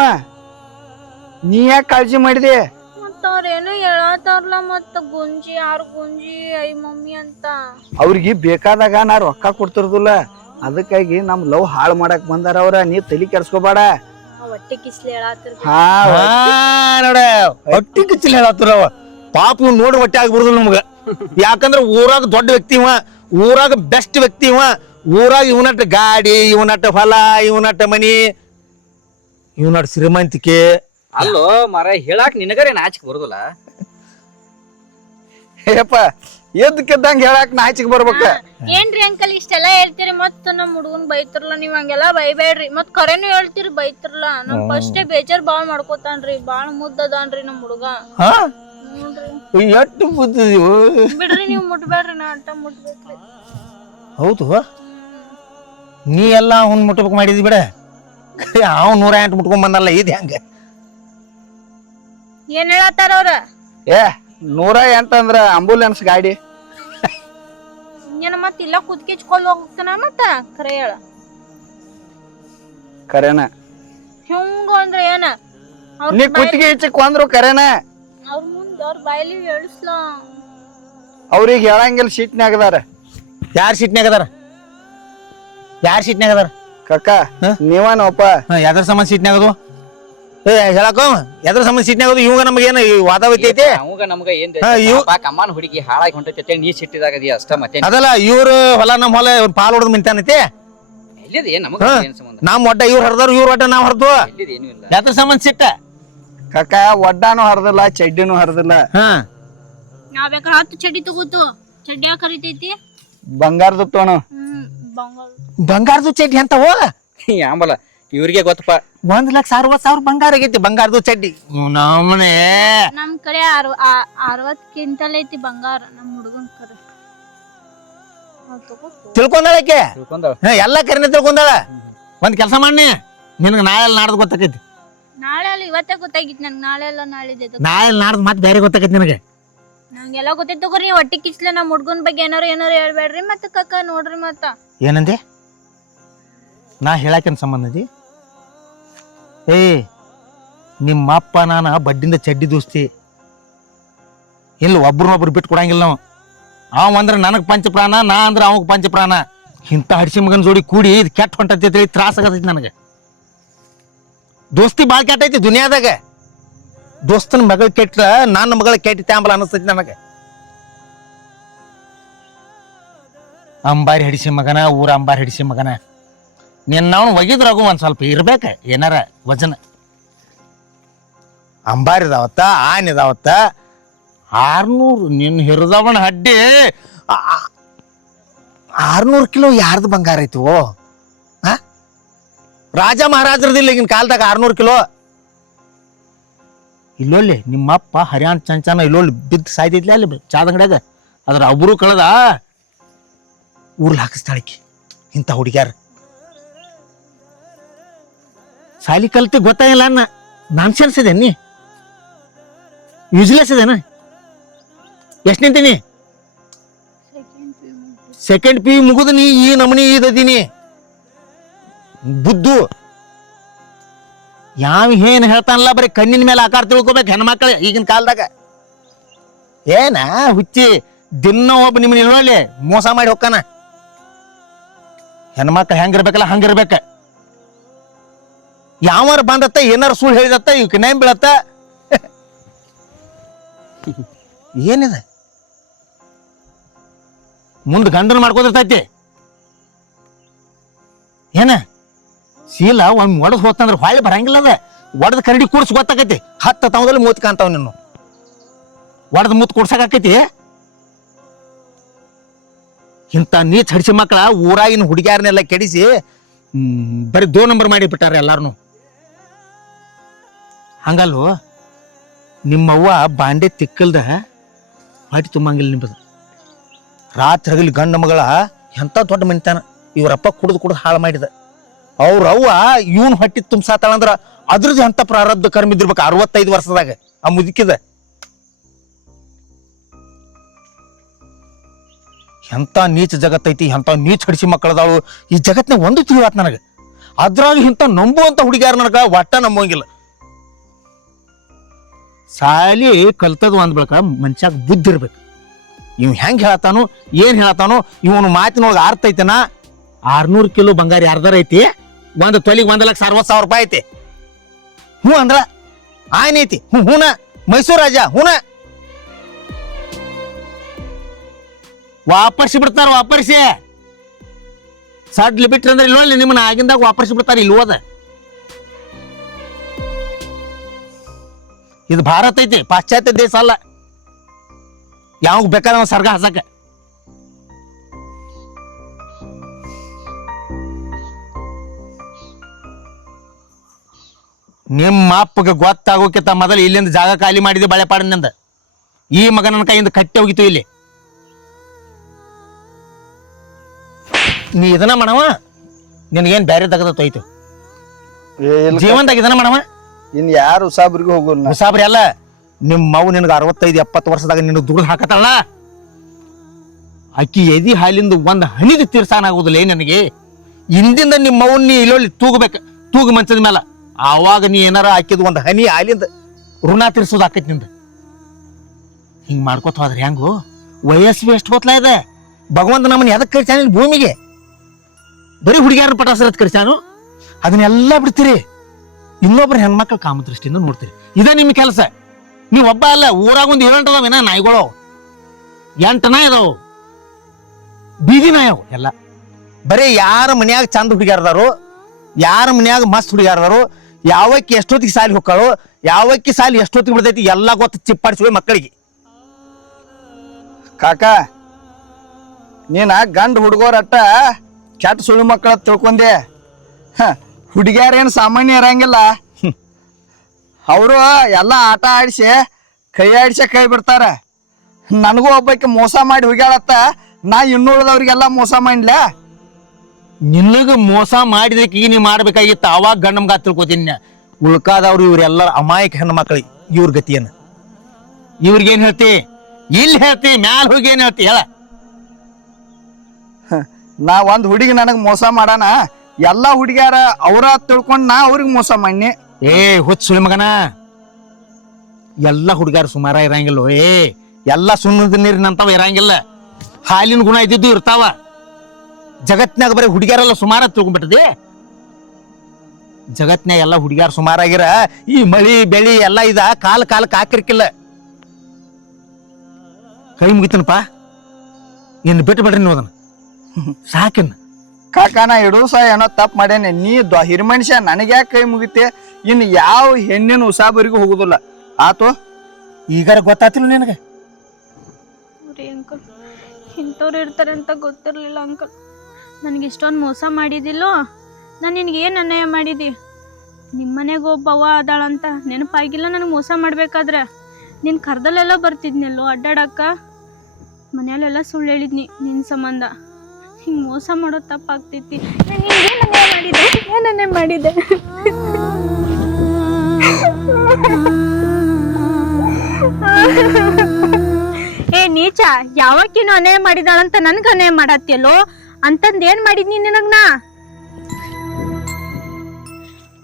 ನೀ ಯಾಕೆ ಕಾಳಜಿ ಮಾಡಿದೆ? ಮತ್ತ ಅವ್ರೇನು ಹೇಳತ್ತಾರಲ್ಲ ಮತ್ತ ಗುಂಜಿ 6 ಗುಂಜಿ ಐ ಮಮ್ಮಿ ಅಂತ. ಅವ್ರಿಗೆ ಬೇಕಾದಾಗ ನಾ ರೊಕ್ಕ ಕೊಡ್ತಿರ್ದಿಲ್ಲ. ಅದಕ್ಕಾಗಿ ನಮ್ ಲವ್ ಹಾಳು ಮಾಡಕ್ ಬಂದಾರ ಅವ್ರ. ನೀ ತಲೆ ಕೆಡ್ಸ್ಕೊಬೇಡ. ಹೊಟ್ಟೆ ಕಿಸ್ಲಿ ಹೇಳತ್ತಿರ್. ನೋಡ ಹೊಟ್ಟಿ ಕಿಚ್ಚಲ್ ಹೇಳತ್ತಾರ. ಪಾಪ ನೋಡಿ ಹೊಟ್ಟೆ ಆಗ್ಬಿಡುದಿಲ್ಲ ನಮ್ಗ. ಯಾಕಂದ್ರ ಊರಾಗ ದೊಡ್ಡ ವ್ಯಕ್ತಿ ಇವ, ಊರಾಗ ಬೆಸ್ಟ್ ವ್ಯಕ್ತಿ ಇವ. ಊರಾಗ ಇವನಟ್ಟ ಗಾಡಿ, ಇವನಟ್ಟ ಹೊಲ, ಇವನಟ್ಟ ಮನಿ, ಇವನಟ್ಟ ಶ್ರೀಮಂತಿಕೆ. ಅಲ್ಲೋ ಮಾರ ಹೇಳಾಕ್ ನಿನಗರೆ ನಾಚಿಕೆ ಬರುದಿಲ್ಲ. ಹೇಪ್ಪ ಎದ್ದಕ್ಕಿದ್ದಂಗ ಹೇಳಾಕ್ ನಾಚಿಕೆ ಬರ್ಬೇಕ. ಏನ್ರಿ ಅಂಕಲ್ ಇಷ್ಟೆಲ್ಲಾ ಹೇಳ್ತೀರಿ? ಮತ್ತ ನಮ್ ಹುಡುಗನ್ ಬೈತಿರ್ಲ. ನೀವ್ ಹಂಗೆಲ್ಲಾ ಬೈಬೇಡ್ರಿ. ಮತ್ ಕರೆನು ಹೇಳ್ತೀರಿ ಬೈತಿರ್ಲ. ನಮ್ ಫಸ್ಟೇ ಬೇಜಾರ್ ಬಾಳ್ ಮಾಡ್ಕೋತಾನ್ರಿ. ಬಾಳ್ ಮುದ್ದದಾನ್ರಿ ನಮ್ ಹುಡುಗ. ಎಷ್ಟು ಬುದ್ಧಿದೀವು. ಬಿಡ್ರಿ ನೀವು ಮುಟ್ಬೇಡ್ರಿ ನಾ ಅಟ್ಟ ಮುಟ್ಬೇಕ್ರಿ. ಹೌದು ನೀ ಎಲ್ಲ ಅವ್ನ್ ಮುಟ್ಬೇಕು ಮಾಡಿದಿ ಬಿಡ. ಅವ್ನು 108 ಮುಟ್ಕೊಂಡ್ ಬಂದಲ್ಲ, ಇದು ಹೆಂಗ? ಏನ್ ಹೇಳತ್ತಾರ ಅವ್ರ? ಏ 108 ಅಂದ್ರ ಆಂಬುಲೆನ್ಸ್ ಗಾಡಿ. ಏನ ಮತ್ ಇಲ್ಲ ಕುದ್ಕಿಚ್ಕೊಲ್ ಹೋಗ್ತಾನ ಮತ್ತ ಖರೆ ಹೇಳ. ಕರೆನ ಹಿಂಗ ಅಂದ್ರ ಏನ? ನೀ ಕುತ್ತಿಗೆ ಇಚ್ಚಕ್ ಅಂದ್ರು ಕರೆನ. ಅವ್ರ ಮುಂದ ಅವ್ರ ಬಾಯಲ್ಲಿ ಹೇಳಿಸ್ಲ. ಅವ್ರಿಗೆ ಹೇಳಂಗಿಲ್ಲ, ಸೀಟ್ನ್ಯಾಗ ಅದಾರ. ಯಾರ್ ಸೀಟ್ನ್ಯಾಗ ಅದಾರ? ಯಾರ್ ಸೀಟ್ನ್ಯಾಗ ಅದಾರ? ಕಕ್ಕ ನೀವನಪ್ಪ. ಯಾವ್ದ್ರ ಸಂಬಂಧ ಸೀಟ್ನ್ಯಾಗ ಅದು? ಹೇಳಕೋ ಯಾವ್ದ್ರ ಸಂಬಂಧ ಸೀಟ್ನ್ಯಾಗ ಅದು? ಇವಾಗ ನಮಗೇನು ವಾದಾವತಿ ಐತಿ? ಅವಾಗ ನಮ್ಗ ಏನ್ ಕಮ್ಮನ ಹುಡುಗಿ ಹಾಳಾಗಿ ಹೊಂಟೈತೆ ನೀ ಸಿಟ್ಟಿದಾಗದಿ ಅಷ್ಟ. ಮತ್ತೆ ಅದಲ್ಲ ಇವ್ರು ಹೊಲ ನಮ್ ಹೊಲ ಪಾಲ್ ಹೊಡೆದ್ ಮಿಂತಾನೈತಿ. ಎಲ್ಲಿದೆ ನಮಗ ಏನ್ ಸಂಬಂಧ? ನಾವ್ ಒಡ್ಡ ಇವ್ರು ಹರ್ದವ್ರು, ಇವ್ರ ಒಡ್ಡ ನಾವ್ ಹರ್ದು. ಎಲ್ಲಿದೆ ಏನು ಇಲ್ಲ. ಯಾವ್ದ್ರ ಸಂಬಂಧ ಸಿಟ್ಟ? ಕಕ್ಕ ಒಡ್ಡಾನು ಹರಿದಿಲ್ಲ, ಚಡ್ಡಿನೂ ಹರಿದಿಲ್ಲ. ನಾವ್ ಬೇಕಾದ್ರೆ 10 ಚಡ್ಡಿ ತಗೋತು. ಚಡ್ಡಿ ಯಾಕೆ ಕರಿತೈತಿ? ಬಂಗಾರದ ತೋಣ. ಬಂಗಾರ ಬಂಗಾರದ ಚಡ್ಡಿ ಅಂತವ? ಆಂಬಲ ಇವ್ರಿಗೆ ಗೊತ್ತಪ್ಪ. 1,60,000 ಬಂಗಾರ ಆಗೈತಿ ಬಂಗಾರದ ಚಡ್ಡಿ. ನಮ್ಮನೆ ನಮ್ ಕಡೆ 60 ಕ್ವಿಂಟಲ್ ಐತಿ ಬಂಗಾರ ನಮ್ ಹುಡುಗನ್ ಕಡೆ. ತಿಳ್ಕೊಂಡಾಳಕ್ಕೆ ಎಲ್ಲ ಕರಿನ ತಿಳ್ಕೊಂಡಾಳ. ಒಂದ್ ಕೆಲಸ ಮಾಡಿ, ನಿನಗೆ ನಾಳೆ ನಾಡ್ದು ಗೊತ್ತಾಕೈತಿ. ನಾಳೆ ಅಲ್ಲ ಇವತ್ತೇ ಗೊತ್ತಾಗಿತ್ತು ನನ್ಗೆ. ನಾಳೆ ಅಲ್ಲ ನಾಳಿದ್ದು. ನಾಳೆ ನಾಡ್ದು ಮತ್ತೆ ಬೇರೆ ಗೊತ್ತಾಕೈತಿ ನಿನಗೆ. ನಂಗೆಲ್ಲ ಗೊತ್ತೈತಿ ತಗೋರಿ. ಹೊಟ್ಟಿ ಕಿಚ್ಲೆ ನಮ್ ಹುಡ್ಗನ್ ಬಗ್ಗೆ ಏನಾರು ಹೇಳ್ಬೇಡ್ರಿ ಮತ್ತ ಕಕ್ಕ. ನೋಡ್ರಿ ಮತ್ತ ಏನಂದೆ? ನಾ ಹೇಳಾಕೇನ್ ಸಂಬಂಧ ಐತಿ? ಏ ನಿಮ್ಮ ಅಪ್ಪ ನಾನ ಬಡ್ಡಿಂದ ಚಡ್ಡಿ ದೋಸ್ತಿ ಇಲ್ಲ, ಒಬ್ರನ್ನೊಬ್ರು ಬಿಟ್ಟು ಕೊಡಂಗಿಲ್ಲ ನಾವು. ಅವ ಅಂದ್ರೆ ನನಗ್ ಪಂಚಪ್ರಾಣ, ನಾ ಅಂದ್ರೆ ಅವಾಗ ಪಂಚಪ್ರಾಣ. ಇಂಥ ಹಡ್ಸಿ ಮಗನ ಜೋಡಿ ಕೂಡಿ ಇದು ಕೆಟ್ಟ ಹೊಂಟೈತಿ, ತ್ರಾಸ ಆಗತೈತಿ ನನಗೆ. ದೋಸ್ತಿ ಭಾಳ ಕೆಟ್ಟೈತಿ ದುನಿಯಾದಾಗ. ದೋಸ್ತನ ಮಗಳು ಕೆಟ್ಟ ನನ್ನ ಮಗಳ ಕೆಟ್ಟ ಅಂಬಲ ಅನಿಸ್ತೈತಿ ನನಗೆ. ಅಂಬಾರಿ ಹಡಿಸಿ ಮಗನ, ಊರ ಅಂಬಾರಿ ಹಡಿಸಿ ಮಗನ. ನಿನ್ನವನು ಒಗಿದ್ರಾಗು ಒಂದ್ ಸ್ವಲ್ಪ ಇರ್ಬೇಕ ಏನಾರ ವಜನ. ಅಂಬಾರಿ ಇದಾವತ್ತ, ಆನೆ ಇದಾವತ್ತ. 600 ನಿನ್ನ ಹಿರಿದವನ ಹಡ್ಡಿ 600 ಕಿಲೋ ಯಾರ್ದು ಬಂಗಾರ ಐತಿವೋ? ರಾಜ ಮಹಾರಾಜರದಿಲ್ಲ ಈಗಿನ ಕಾಲದಾಗ 600 ಕಿಲೋ. ಇಲ್ಲೊಲ್ಲಿ ನಿಮ್ಮಪ್ಪ ಹರಿಯಾಣ ಚಂಚನ ಇಲ್ಲೊಲ್ಲಿ ಬಿದ್ದು ಸಾಯ್ತೈತ್ಲಿ ಅಲ್ಲಿ ಚಾದಂಗಡ್ಯಾಗ. ಅದ್ರ ಒಬ್ರು ಕಳೆದ ಊರ್ಲಿ ಹಾಕಿಸ್ತಾಳಕಿ. ಇಂಥ ಹುಡುಗ್ಯಾರ ಸಾಲಿ ಕಲ್ತಿ ಗೊತ್ತಾಗಿಲ್ಲ ಅನ್ನ ನಾನ್ಸೆನ್ಸ್ ಇದೆ. ನೀ ಯೂಸ್ಲೆಸ್ ಇದೇನ? ಎಷ್ಟು ನಿಂತೀನಿ? ಸೆಕೆಂಡ್ ಪಿ ಮುಗಿದು ನೀ ಈ ನಮನಿ ಇದೀನಿ ಬುದ್ದು. ಯಾವ ಏನ್ ಹೇಳ್ತಾನಲ್ಲ ಬರೀ ಕಣ್ಣಿನ ಮೇಲೆ ಆಕಾರ ತಿಳ್ಕೊಬೇಕು ಹೆಣ್ಮಕ್ಳ ಈಗಿನ ಕಾಲದಾಗ. ಏನ ಹುಚ್ಚಿ ದಿನ ಒಬ್ಬ ನಿಮ್ಮನ್ನ ಇಲ್ಲೊಳ್ಳಿ ಮೋಸ ಮಾಡಿ ಹೋಗ್ತಾನ. ಹೆಣ್ಮಕ್ಳು ಹೆಂಗಿರ್ಬೇಕಲ್ಲ ಹಂಗಿರ್ಬೇಕ. ಯಾವಾರ ಬಂದತ್ತ ಏನಾರ ಸುಳ್ಳು ಹೇಳಿದತ್ತ ಇವಕ್ಕೆ ನೇಮ್ ಬೀಳತ್ತ. ಏನಿದೆ ಮುಂದೆ ಗಂಡನ ಮಾಡ್ಕೋದಿರ್ತೈತಿ ಏನ? ಶೀಲ ಒಮ್ಮೆ ಒಡದ್ ಹೋತಂದ್ರೆ ಹೊಳ್ಳಿ ಬರಂಗಿಲ್ಲ. ಅದ ಒಡದ್ ಕರಡಿ ಕೂಡ್ಸ್ ಗೊತ್ತಾಕೈತಿ. 10 ತಾವದಲ್ಲಿ 30 ಕಾಣ್ತಾವ. ನಿನ್ನು ಒಡದ್ ಮುತ್ ಕೂಡ್ಸಕಾಕೈತಿ. ಇಂಥ ನೀಚ್ ಹಡಿಸಿ ಮಕ್ಕಳ ಊರಾಗಿನ ಹುಡುಗಿಯಾರನ್ನೆಲ್ಲ ಕೆಡಿಸಿ ಬರೀ 2 ನಂಬರ್ ಮಾಡಿ ಬಿಟ್ಟಾರ ಎಲ್ಲಾರನು. ಹಂಗಲ್ವ ನಿಮ್ಮವ್ವ ಬಾಂಡೆ ತಿಕ್ಕಲ್ದ ಹೊಟ್ಟಿ ತುಂಬಂಗಿಲ್ಲ ನಿಂಬದು. ರಾತ್ರಿ ಹಗಲಿ ಗಂಡ ಮಗಳ ಎಂಥ ದೊಡ್ಡ ಮನಿತಾನ. ಇವ್ರಪ್ಪ ಕುಡ್ದು ಹಾಳು ಮಾಡಿದ. ಅವ್ರ ಅವ್ವ ಇವನ್ ಹೊಟ್ಟಿ ತುಂಬಸಾತಾಳಂದ್ರ ಅದ್ರದ್ದು ಎಂಥ ಪ್ರಾರಬ್ಧ ಕರ್ಮ ಇದ್ದಿರ್ಬೇಕು 65 ವರ್ಷದಾಗ ಆ ಮುದುಕಿದ. ಎಂಥ ನೀಚ ಜಗತ್ತೈತಿ, ಎಂಥ ನೀಚ ಹಡಿಸಿ ಮಕ್ಕಳದಾಳು ಈ ಜಗತ್ನಾಗ. ಒಂದು ತಿಳಿವಾತ್ ನನಗೆ. ಅದ್ರಾಗ ಇಂಥ ನಂಬುವಂತ ಹುಡುಗಿಯಾರ ನನಗ ಒಟ್ಟ ನಂಬೋಂಗಿಲ್ಲ. ಸಾಲಿ ಕಲ್ತದ ಒಂದ್ ಬಳಕ ಮನ್ಷ್ಯಾಗ ಬುದ್ಧಿ ಇರ್ಬೇಕು. ಇವ್ ಹೆಂಗ್ ಹೇಳತಾನು ಏನ್ ಹೇಳತಾನು ಇವನು ಮಾತಿನೊಳಗ ಅರ್ಥ ಐತನ. 600 ಕಿಲೋ ಬಂಗಾರ ಯಾರ್ದಾರ ಐತಿ? ಒಂದು ತೊಲಿಗೆ 1,60,000 ರೂಪಾಯಿ ಐತಿ. ಹ್ಞೂ ಅಂದ್ರ ಆಯ್ನ ಐತಿ. ಹೂನ ಮೈಸೂರು ರಾಜ ಹೂನ ವಾಪರ್ಸಿ ಬಿಡ್ತಾರ. ವಾಪರ್ಸಿ ಸಡ್ಲಿ ಬಿಟ್ರಂದ್ರೆ ಇಲ್ವಲ್ಲ ನಿಮ್ಮನ್ನ ಆಗಿಂದಾಗ ವಾಪರ್ಸಿ ಬಿಡ್ತಾರ. ಇಲ್ಲಿ ಹೋದ ಇದು ಭಾರತ ಐತಿ, ಪಾಶ್ಚಾತ್ಯ ದೇಶ ಅಲ್ಲ. ಯಾವಾಗ ಬೇಕಾದ ಸರ್ಗ ಹಸಕ. ನಿಮ್ಮ ಅಪ್ಪಗೆ ಗೊತ್ತಾಗೋಕ್ಕಿಂತ ಮೊದಲು ಇಲ್ಲಿಂದ ಜಾಗ ಖಾಲಿ ಮಾಡಿದೆ ಬಳೆಪಾಡಿನಿಂದ. ಈ ಮಗನ ಕೈಯಿಂದ ಕಟ್ಟಿ ಹೋಗಿತ್ತು ಇಲ್ಲಿ. ನೀ ಇದನ್ನ ಮಾಡವ, ನಿನಗೇನ್ ಬ್ಯಾರೆ ತಗದತ್ತೋಯ್ತು ಜೀವನದಾಗ ಇದನ್ನ ಮಾಡವ. ಇನ್ ಯಾರು ಉಸಾಬ್ರಿಗೂ ಹೋಗೋಲ್ಲ. ಮುಸಾಬ್ರಿ ಅಲ್ಲ, ನಿಮ್ಮ ಮಗು ನಿನಗೆ 65-70 ವರ್ಷದಾಗ ನಿನಗೆ ದುಡ್ದು ಹಾಕತ್ತಲ್ಲ, ಅಕ್ಕಿ ಎದಿ ಹಾಲಿಂದ ಒಂದ್ ಹನಿದು ತೀರ್ಸಾನಾಗುದಿಲ್ಲ ನನಗೆ. ಹಿಂದಿಂದ ನಿಮ್ಮ ಮೌನ್ ನೀ ಇಲ್ಲೊಳ್ಳಿ ತೂಗಬೇಕು, ತೂಗು ಮಂಚದ ಮೇಲೆ. ಆವಾಗ ನೀ ಏನಾರ ಹಾಕಿದ್ ಒಂದ್ ಹನಿ ಹಾಲಿಂದ ಋಣ ತೀರ್ಸೋದು ಆಕೈತಿ ನಿಂದ. ಹಿಂಗ್ ಮಾಡ್ಕೊತ ಹೋದ್ರೆ ಹೆಂಗು? ವಯಸ್ಸು ಎಷ್ಟು ಹೋತ್ಲಾ ಇದೆ. ಭಗವಂತ ನಮ್ಮನ್ನ ಎದಕ್ ಕರ್ಸಾನ ಭೂಮಿಗೆ? ಬರೀ ಹುಡುಗಿಯಾರ ಪಟಾಸರತ್ ಕರ್ಸಾನು. ಅದನ್ನೆಲ್ಲ ಬಿಡ್ತೀರಿ, ಇನ್ನೊಬ್ರು ಹೆಣ್ಮಕ್ಳು ಕಾಮದೃಷ್ಟಿಯಿಂದ ನೋಡ್ತೀರಿ. ಇದ ನಿಮ್ ಕೆಲಸ. ನೀವ್ ಒಬ್ಬ ಅಲ್ಲ, ಊರಾಗ ಒಂದ್ 7 ಅದಾವೇನ ನಾಯಿಗಳು, 8 ನಾಯಿ ಅದಾವು, ಬೀದಿ ನಾಯವು ಎಲ್ಲ. ಬರೀ ಯಾರ ಮನ್ಯಾಗ ಚಂದ ಹುಡುಗಿಯಾರದಾರು, ಯಾರ ಮನ್ಯಾಗ ಮಸ್ತ್ ಹುಡುಗಿಯಾರದಾರು, ಯಾವಕ್ಕೆ ಎಷ್ಟೊತ್ತಿಗೆ ಸಾಲಿ ಹೋಗ್ಕಾಳು, ಯಾವಕ್ಕೆ ಸಾಲಿ ಎಷ್ಟೊತ್ತಿಗೆ ಬಿಡ್ತೈತಿ ಎಲ್ಲ ಗೊತ್ತ ಚಿಪ್ಪಾಡಿಸುವೆ ಮಕ್ಕಳಿಗೆ. ಕಾಕ ನೀನ ಗಂಡ ಹುಡುಗೋರಟ್ಟ ಕೆಟ್ಟ ಸುಳಿ ಮಕ್ಕಳ ತಿಳ್ಕೊಂಡೆ. ಹುಡುಗಿಯಾರೇನು ಸಾಮಾನ್ಯ ಇರಂಗಿಲ್ಲ. ಅವರು ಎಲ್ಲ ಆಟ ಆಡಿಸಿ ಕೈ ಆಡಿಸಿ ಕೈ ಬಿಡ್ತಾರ. ನನಗೂ ಒಬ್ಬಕ್ಕೆ ಮೋಸ ಮಾಡಿ ಹೋಗ್ಯಾಳತ್ತ, ನಾ ಇನ್ನುಳಿದವ್ರಿಗೆಲ್ಲ ಮೋಸ ಮಾಡ್ಲ. ನಿನಗ ಮೋಸ ಮಾಡಿದಕ್ಕೆ ಈಗ ನೀ ಮಾಡ್ಬೇಕಾಗಿತ್ತು. ಅವಾಗ ಗಂಡ ಮಗ ತಿಳ್ಕೊತೀನಿ. ಉಳ್ಕಾದವ್ರು ಇವ್ರೆಲ್ಲರ ಅಮಾಯಕ ಹೆಣ್ಣು ಮಕ್ಕಳು. ಇವ್ರ ಗತಿಯನ್ನ ಇವ್ರಿಗೇನ್ ಹೇಳ್ತಿ? ಇಲ್ಲಿ ಹೇಳ್ತಿ, ಮ್ಯಾಲ ಹೋಗಿ ಏನ್ ಹೇಳ್ತಿ ಹೇಳ? ನಾ ಒಂದ್ ಹುಡುಗಿ ನನಗ್ ಮೋಸ ಮಾಡಾನ, ಎಲ್ಲಾ ಹುಡುಗಿಯಾರ ಅವ್ರ ತಿಳ್ಕೊಂಡ್ ನಾ ಅವ್ರಿಗೆ ಮೋಸ ಮಾಡಿ. ಹುಚ್ಚ ಸುಳಿ ಮಗನ, ಎಲ್ಲ ಹುಡುಗಾರ ಸುಮಾರ ಇರಂಗಿಲ್ಲ. ಎಲ್ಲ ಸುಣ್ಣದ ನೀರಿನಂತವ ಇರಂಗಿಲ್ಲ. ಹಾಲಿನ ಗುಣ ಇದ್ದಿದ್ದು ಇರ್ತಾವ. ಜಗತ್ನಾಗ ಬರೀ ಹುಡುಗಿಯಾರೆಲ್ಲ ಸುಮಾರ ತಿಳ್ಕೊಂಡ್ಬಿಟ್ಟದೆ. ಜಗತ್ನಾಗ ಎಲ್ಲ ಹುಡುಗಿಯಾರ ಸುಮಾರಾಗಿರ ಈ ಮಳಿ ಬೆಳಿ ಎಲ್ಲ ಇದ ಕಾಲಕ್ಕೆ ಹಾಕಿರ್ಕಿಲ್ಲ. ಕೈ ಮುಗಿತನಪ್ಪ, ಇನ್ನು ಬಿಟ್ಟು ಬಿಡ್ರಿ ನೀವು ಅದನ್ನ ಸಾಕಿನ. ಕಾಕ ನಾ ಇಡೂಸ ಏನೋ ತಪ್ಪು ಮಾಡೇನೆ. ನೀ ಹಿರಿ ಮನುಷ್ಯ, ನನಗ್ಯಾಕೆ ಕೈ ಮುಗಿತೆ? ಇನ್ನು ಯಾವ ಹೆಣ್ಣಿನ ಉಸಾಬರಿಗೂ ಹೋಗುದಿಲ್ಲ ಆತು. ಈಗಾರ ಗೊತ್ತಾತಿಲ್ಲ ನಿನಗೆ? ಅಂಕಲ್, ಇಂಥವ್ರು ಇರ್ತಾರೆ ಅಂತ ಗೊತ್ತಿರ್ಲಿಲ್ಲ ಅಂಕಲ್. ನನಗೆ ಇಷ್ಟೊಂದು ಮೋಸ ಮಾಡಿದಿಲ್ಲೋ? ನಾನು ನಿನಗೇನು ಅನ್ಯಾಯ ಮಾಡಿದಿ? ನಿಮ್ಮ ಮನೆಗೆ ಒಬ್ಬವ್ವ ಅದಾಳಂತ ನೆನಪಾಗಿಲ್ಲ ನನಗೆ ಮೋಸ ಮಾಡ್ಬೇಕಾದ್ರೆ. ನಿನ್ನ ಕರ್ದಲ್ಲೆಲ್ಲ ಬರ್ತಿದ್ನೆಲ್ಲೋ ಅಡ್ಡಾಡಕ್ಕ. ಮನೆಯಲ್ಲೆಲ್ಲ ಸುಳ್ಳು ಹೇಳಿದ್ನಿ ನಿನ್ನ ಸಂಬಂಧ. ಹಿಂಗೆ ಮೋಸ ಮಾಡೋದು ತಪ್ಪಾಗ್ತೈತಿ. ನಾನು ಏನು ಅನ್ಯಾಯ ಮಾಡಿದೆ? ಏ ನೀಚ, ಯಾವಕ್ಕಿನೂ ಅನ್ಯಾಯ ಮಾಡಿದಾಳಂತ ನನ್ಗ ಅನ್ಯಾಯ ಮಾಡತ್ತಿಯಲ್ಲೋ? ಅಂತಂದ್ ಏನ್ ಮಾಡಿದ್ನಿ ನಿನಗ್ನ?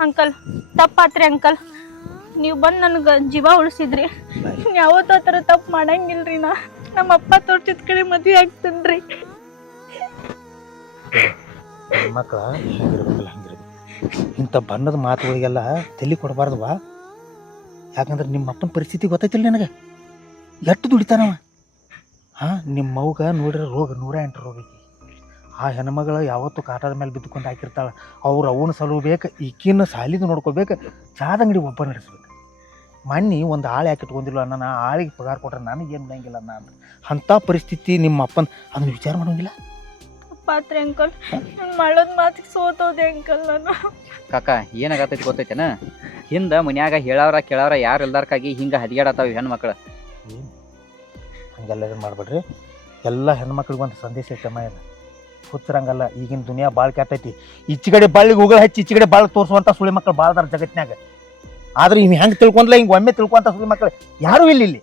Uncle ತಪ್ಪಾತ್ರಿ uncle. ನೀವು ಬಂದು ನನಗೆ ಜೀವ ಉಳಿಸಿದ್ರಿ. ಯಾವತ್ತೂ ಆ ಥರ ತಪ್ಪು ಮಾಡಂಗಿಲ್ರಿ. ನಮ್ಮ ಅಪ್ಪ ತೋರ್ಸಿದ ಕಡೆ ಮದುವೆ ಆಗ್ತೇನ್ರಿ. ಮಕ್ಕಳ ಹಂಗಿರ್ಬೇಕಲ್ಲ, ಹಂಗಿರ್ಬೇಕು. ಇಂಥ ಬಣ್ಣದ ಮಾತುಗಳಿಗೆಲ್ಲ ತಲೆ ಕೊಡಬಾರ್ದವಾ. ಯಾಕಂದ್ರೆ ನಿಮ್ಮ ಅಪ್ಪನ ಪರಿಸ್ಥಿತಿ ಗೊತ್ತೈತಿಲ್ಲ ನಿನಗೆ, ಎಷ್ಟು ದುಡಿತಾನವ. ನಿಮ್ಮ ಮೌಗ ನೋಡಿರೋ ರೋಗ 108 ರೋಗ ಐತಿ. ಆ ಹೆಣ್ಮಗಳು ಯಾವತ್ತೂ ಕಾಟದ ಮೇಲೆ ಬಿದ್ದುಕೊಂಡು ಹಾಕಿರ್ತಾಳೆ. ಅವ್ರು ಅವನು ಸಲುಬೇಕು, ಈಕಿನ ಸಾಲಿದು ನೋಡ್ಕೋಬೇಕು, ಚಾದ ಅಂಗಡಿ ಒಬ್ಬ ನಡೆಸ್ಬೇಕು. ಮಣ್ಣಿ ಒಂದು ಆಳೆ ಹಾಕಿಟ್ಕೊಂಡಿಲ್ಲ, ನಾನು ಆಳಿಗೆ ಪಗಾರ ಕೊಟ್ರೆ ನನಗೇನು ಬಿಡಂಗಿಲ್ಲ ನಾನು. ಅಂಥ ಪರಿಸ್ಥಿತಿ ನಿಮ್ಮ ಅಪ್ಪನ, ಅದನ್ನ ವಿಚಾರ ಮಾಡೋಂಗಿಲ್ಲ. ಪಾತ್ರೆ ಅಂಕಲ್, ನಾನು ಮಾಡೋದು ಮಾತಿಗೆ ಸೋತೋದೆ ಅಂಕಲ್ ನಾನು. ಕಾಕ ಏನಾಗತ್ತೈತಿ ಗೊತ್ತೈತೇನ? ಹಿಂದ ಮನ್ಯಾಗ ಹೇಳವ್ರ ಕೇಳವ್ರ ಯಾರು ಇಲ್ದಾರ್ಕಾಗಿ ಹಿಂಗ ಹದಿಯಾಡತಾವ ಹೆಣ್ಮಕ್ಳು. ಹಂಗೆಲ್ಲ ಇದನ್ನು ಮಾಡ್ಬೇಡ್ರಿ. ಎಲ್ಲ ಹೆಣ್ಮಕ್ಳಿಗೆ ಒಂದು ಸಂದೇಶ ಐತಮ್ಮ. ಇಲ್ಲ ಹುಚ್ಚರಂಗಲ್ಲ, ಈಗಿನ ದುನಿಯಾ ಭಾಳ ಕೆಟ್ಟೈತಿ. ಈಚೆಗಡೆ ಬಾಳಿಗೆ ಉಗುಳು ಹಚ್ಚಿ ಈಚೆಗಡೆ ಬಾಳ ತೋರಿಸುವಂಥ ಸುಳಿ ಮಕ್ಕಳು ಭಾಳದಾರ ಜಗತ್ನಾಗ. ಆದ್ರೆ ಇವ್ ಹೆಂಗೆ ತಿಳ್ಕೊಂಡ್ಲ, ಹಿಂಗೆ ಒಮ್ಮೆ ತಿಳ್ಕೊಂತ ಸುಳಿ ಮಕ್ಕಳು ಯಾರೂ ಇಲ್ಲಿ.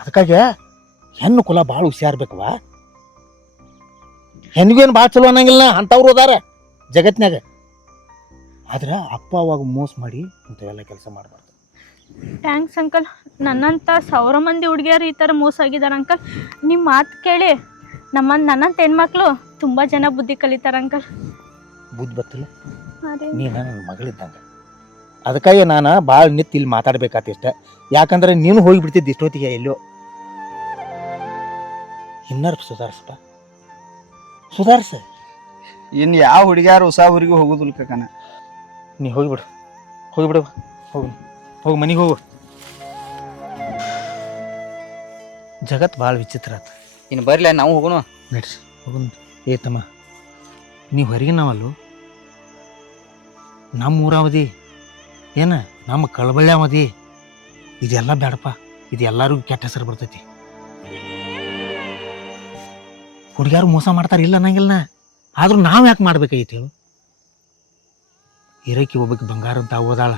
ಅದಕ್ಕಾಗಿ ಹೆಣ್ಣು ಕುಲ ಭಾಳ ಹುಷಾರ್ಬೇಕವಾ. ಹೆಣ್ಣಿಗೇನು ಭಾಳ ಚಲೋ ಅನ್ನಂಗಿಲ್ಲ, ಅಂಥವ್ರು ಅದಾರ ಜಗತ್ನಾಗ. ಆದ್ರೆ ಅಪ್ಪ ಅವಾಗ ಮೋಸ ಮಾಡಿ ಇಂಥವೆಲ್ಲ ಕೆಲಸ ಮಾಡಬಾರ್ದು. Thanks uncle. ನನ್ನಂಥ 1000 ಮಂದಿ ಹುಡುಗಿಯರು ಈ ಥರ ಮೋಸ ಆಗಿದ್ದಾರೆ ಅಂಕಲ್. ನಿಮ್ಮ ಮಾತು ಕೇಳಿ ನನ್ನಂತ ಹೆಣ್ಮಕ್ಳು ತುಂಬ ಜನ ಬುದ್ಧಿ ಕಲಿತಾರೆ ಅಂಕಲ್. ಬುದ್ಧಿ ಬತ್ತಿಲ್ಲ, ನೀನು ನನ್ನ ಮಗಳಿದ್ದಂಗೆ. ಅದಕ್ಕಾಗಿ ನಾನು ಭಾಳ ನಿಂತು ಇಲ್ಲಿ ಮಾತಾಡ್ಬೇಕಾತಿಷ್ಟ. ಯಾಕಂದ್ರೆ ನೀನು ಹೋಗಿಬಿಡ್ತಿದ್ದೆ ಇಷ್ಟೊತ್ತಿಗೆ ಎಲ್ಲೋ. ಇನ್ನರ್ಪ ಸುಧಾರಿಸ. ಇನ್ನು ಯಾವ ಹುಡುಗಿಯಾರು ಉಸಾಬರಿಗೂ ಹೋಗುದಿಲ್ಲ ಕಾಕನ. ನೀ ಹೋಗಿಬಿಡು, ಹೋಗಿ ಮನೆಗೆ ಹೋಗು. ಜಗತ್ ಭಾಳ ವಿಚಿತ್ರ ಆತ. ಇನ್ನು ಬರ್ಲಿ ನಾವು ಹೋಗೋಣ ನಡ್ರಿ ಹೋಗೋಣ. ಏತಮ್ಮ, ನೀವು ಹೊರಗೆ ನಾವಲ್ಲೂ, ನಮ್ಮ ಊರಾವಧಿ ಏನ, ನಮ್ಮ ಕಳಬಳ್ಳಿ ಅವಧಿ, ಇದೆಲ್ಲ ಬೇಡಪ್ಪ. ಇದು ಎಲ್ಲರಿಗೂ ಕೆಟ್ಟ ಹೆಸರು ಬರ್ತೈತಿ. ಹುಡುಗಿಯಾರು ಮೋಸ ಮಾಡ್ತಾರೆ ಇಲ್ಲ ಅನ್ನಂಗಿಲ್ಲ, ಆದ್ರೂ ನಾವು ಯಾಕೆ ಮಾಡ್ಬೇಕಾಗಿತ್ತು ಹೇಳು? ಇರಕ್ಕೆ ಒಬ್ಬಕ್ಕೆ ಬಂಗಾರ ಅಂತ ಓದಾಳ,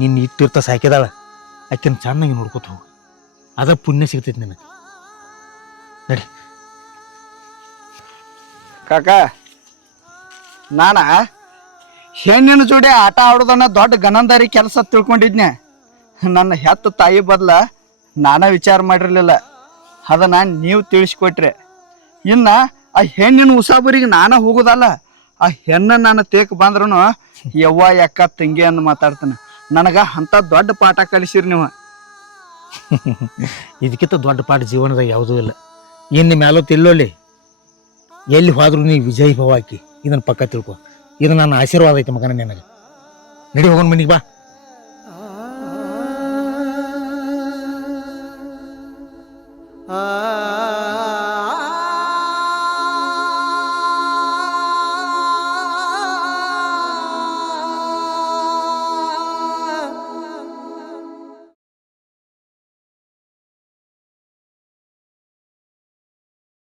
ನಿನ್ನ ಇಟ್ಟಿರ್ತ ಸಾಕಿದಾಳ, ಆಕಿನ ಚೆನ್ನಾಗಿ ನೋಡ್ಕೊತ ಹೋಗು, ಅದ ಪುಣ್ಯ ಸಿಗ್ತೈತಿ ನಿನಗೆ. ನಡಿ. ಕಾಕ ನಾನ ಹೆಣ್ಣಿನ ಜೋಡಿ ಆಟ ಆಡೋದನ್ನ ದೊಡ್ಡ ಗನಂದಾರಿ ಕೆಲಸ ತಿಳ್ಕೊಂಡಿದ್ನೆ. ನನ್ನ ಹೆತ್ತ ತಾಯಿ ಬದಲ ನಾನ ವಿಚಾರ ಮಾಡಿರ್ಲಿಲ್ಲ, ಅದನ್ನ ನೀವು ತಿಳಿಸ್ಕೊಟ್ರೆ. ಇನ್ನ ಆ ಹೆಣ್ಣಿನ ಉಸಾಬರಿಗೆ ನಾನ ಹೋಗೋದಲ್ಲ, ಆ ಹೆಣ್ಣ ನಾನು ತೇಕ್ ಬಂದ್ರು ಯವ್ವ ಯಕ್ಕ ತಂಗಿ ಅಂದ್ ಮಾತಾಡ್ತಾನೆ. ನನಗ ಅಂತ ದೊಡ್ಡ ಪಾಠ ಕಲಿಸಿರಿ ನೀವು. ಇದಕ್ಕಿಂತ ದೊಡ್ಡ ಪಾಠ ಜೀವನದಾಗ ಯಾವುದೂ ಇಲ್ಲ. ಇನ್ನು ಮ್ಯಾಲೋ ತಿಲ್ಲೋಲಿ, ಎಲ್ಲಿ ಹೋದ್ರೂ ನೀ ವಿಜಯ್ ಭವ ಹಾಕಿ ಇದನ್ನ ಪಕ್ಕ ತಿಳ್ಕೊ. ಇದು ನನ್ನ ಆಶೀರ್ವಾದ ಐತೆ ಮಗನ ನಿನಗೆ. ನಡಿ ಹೋಗೋಣ ಮನಿಗೆ ಬಾ.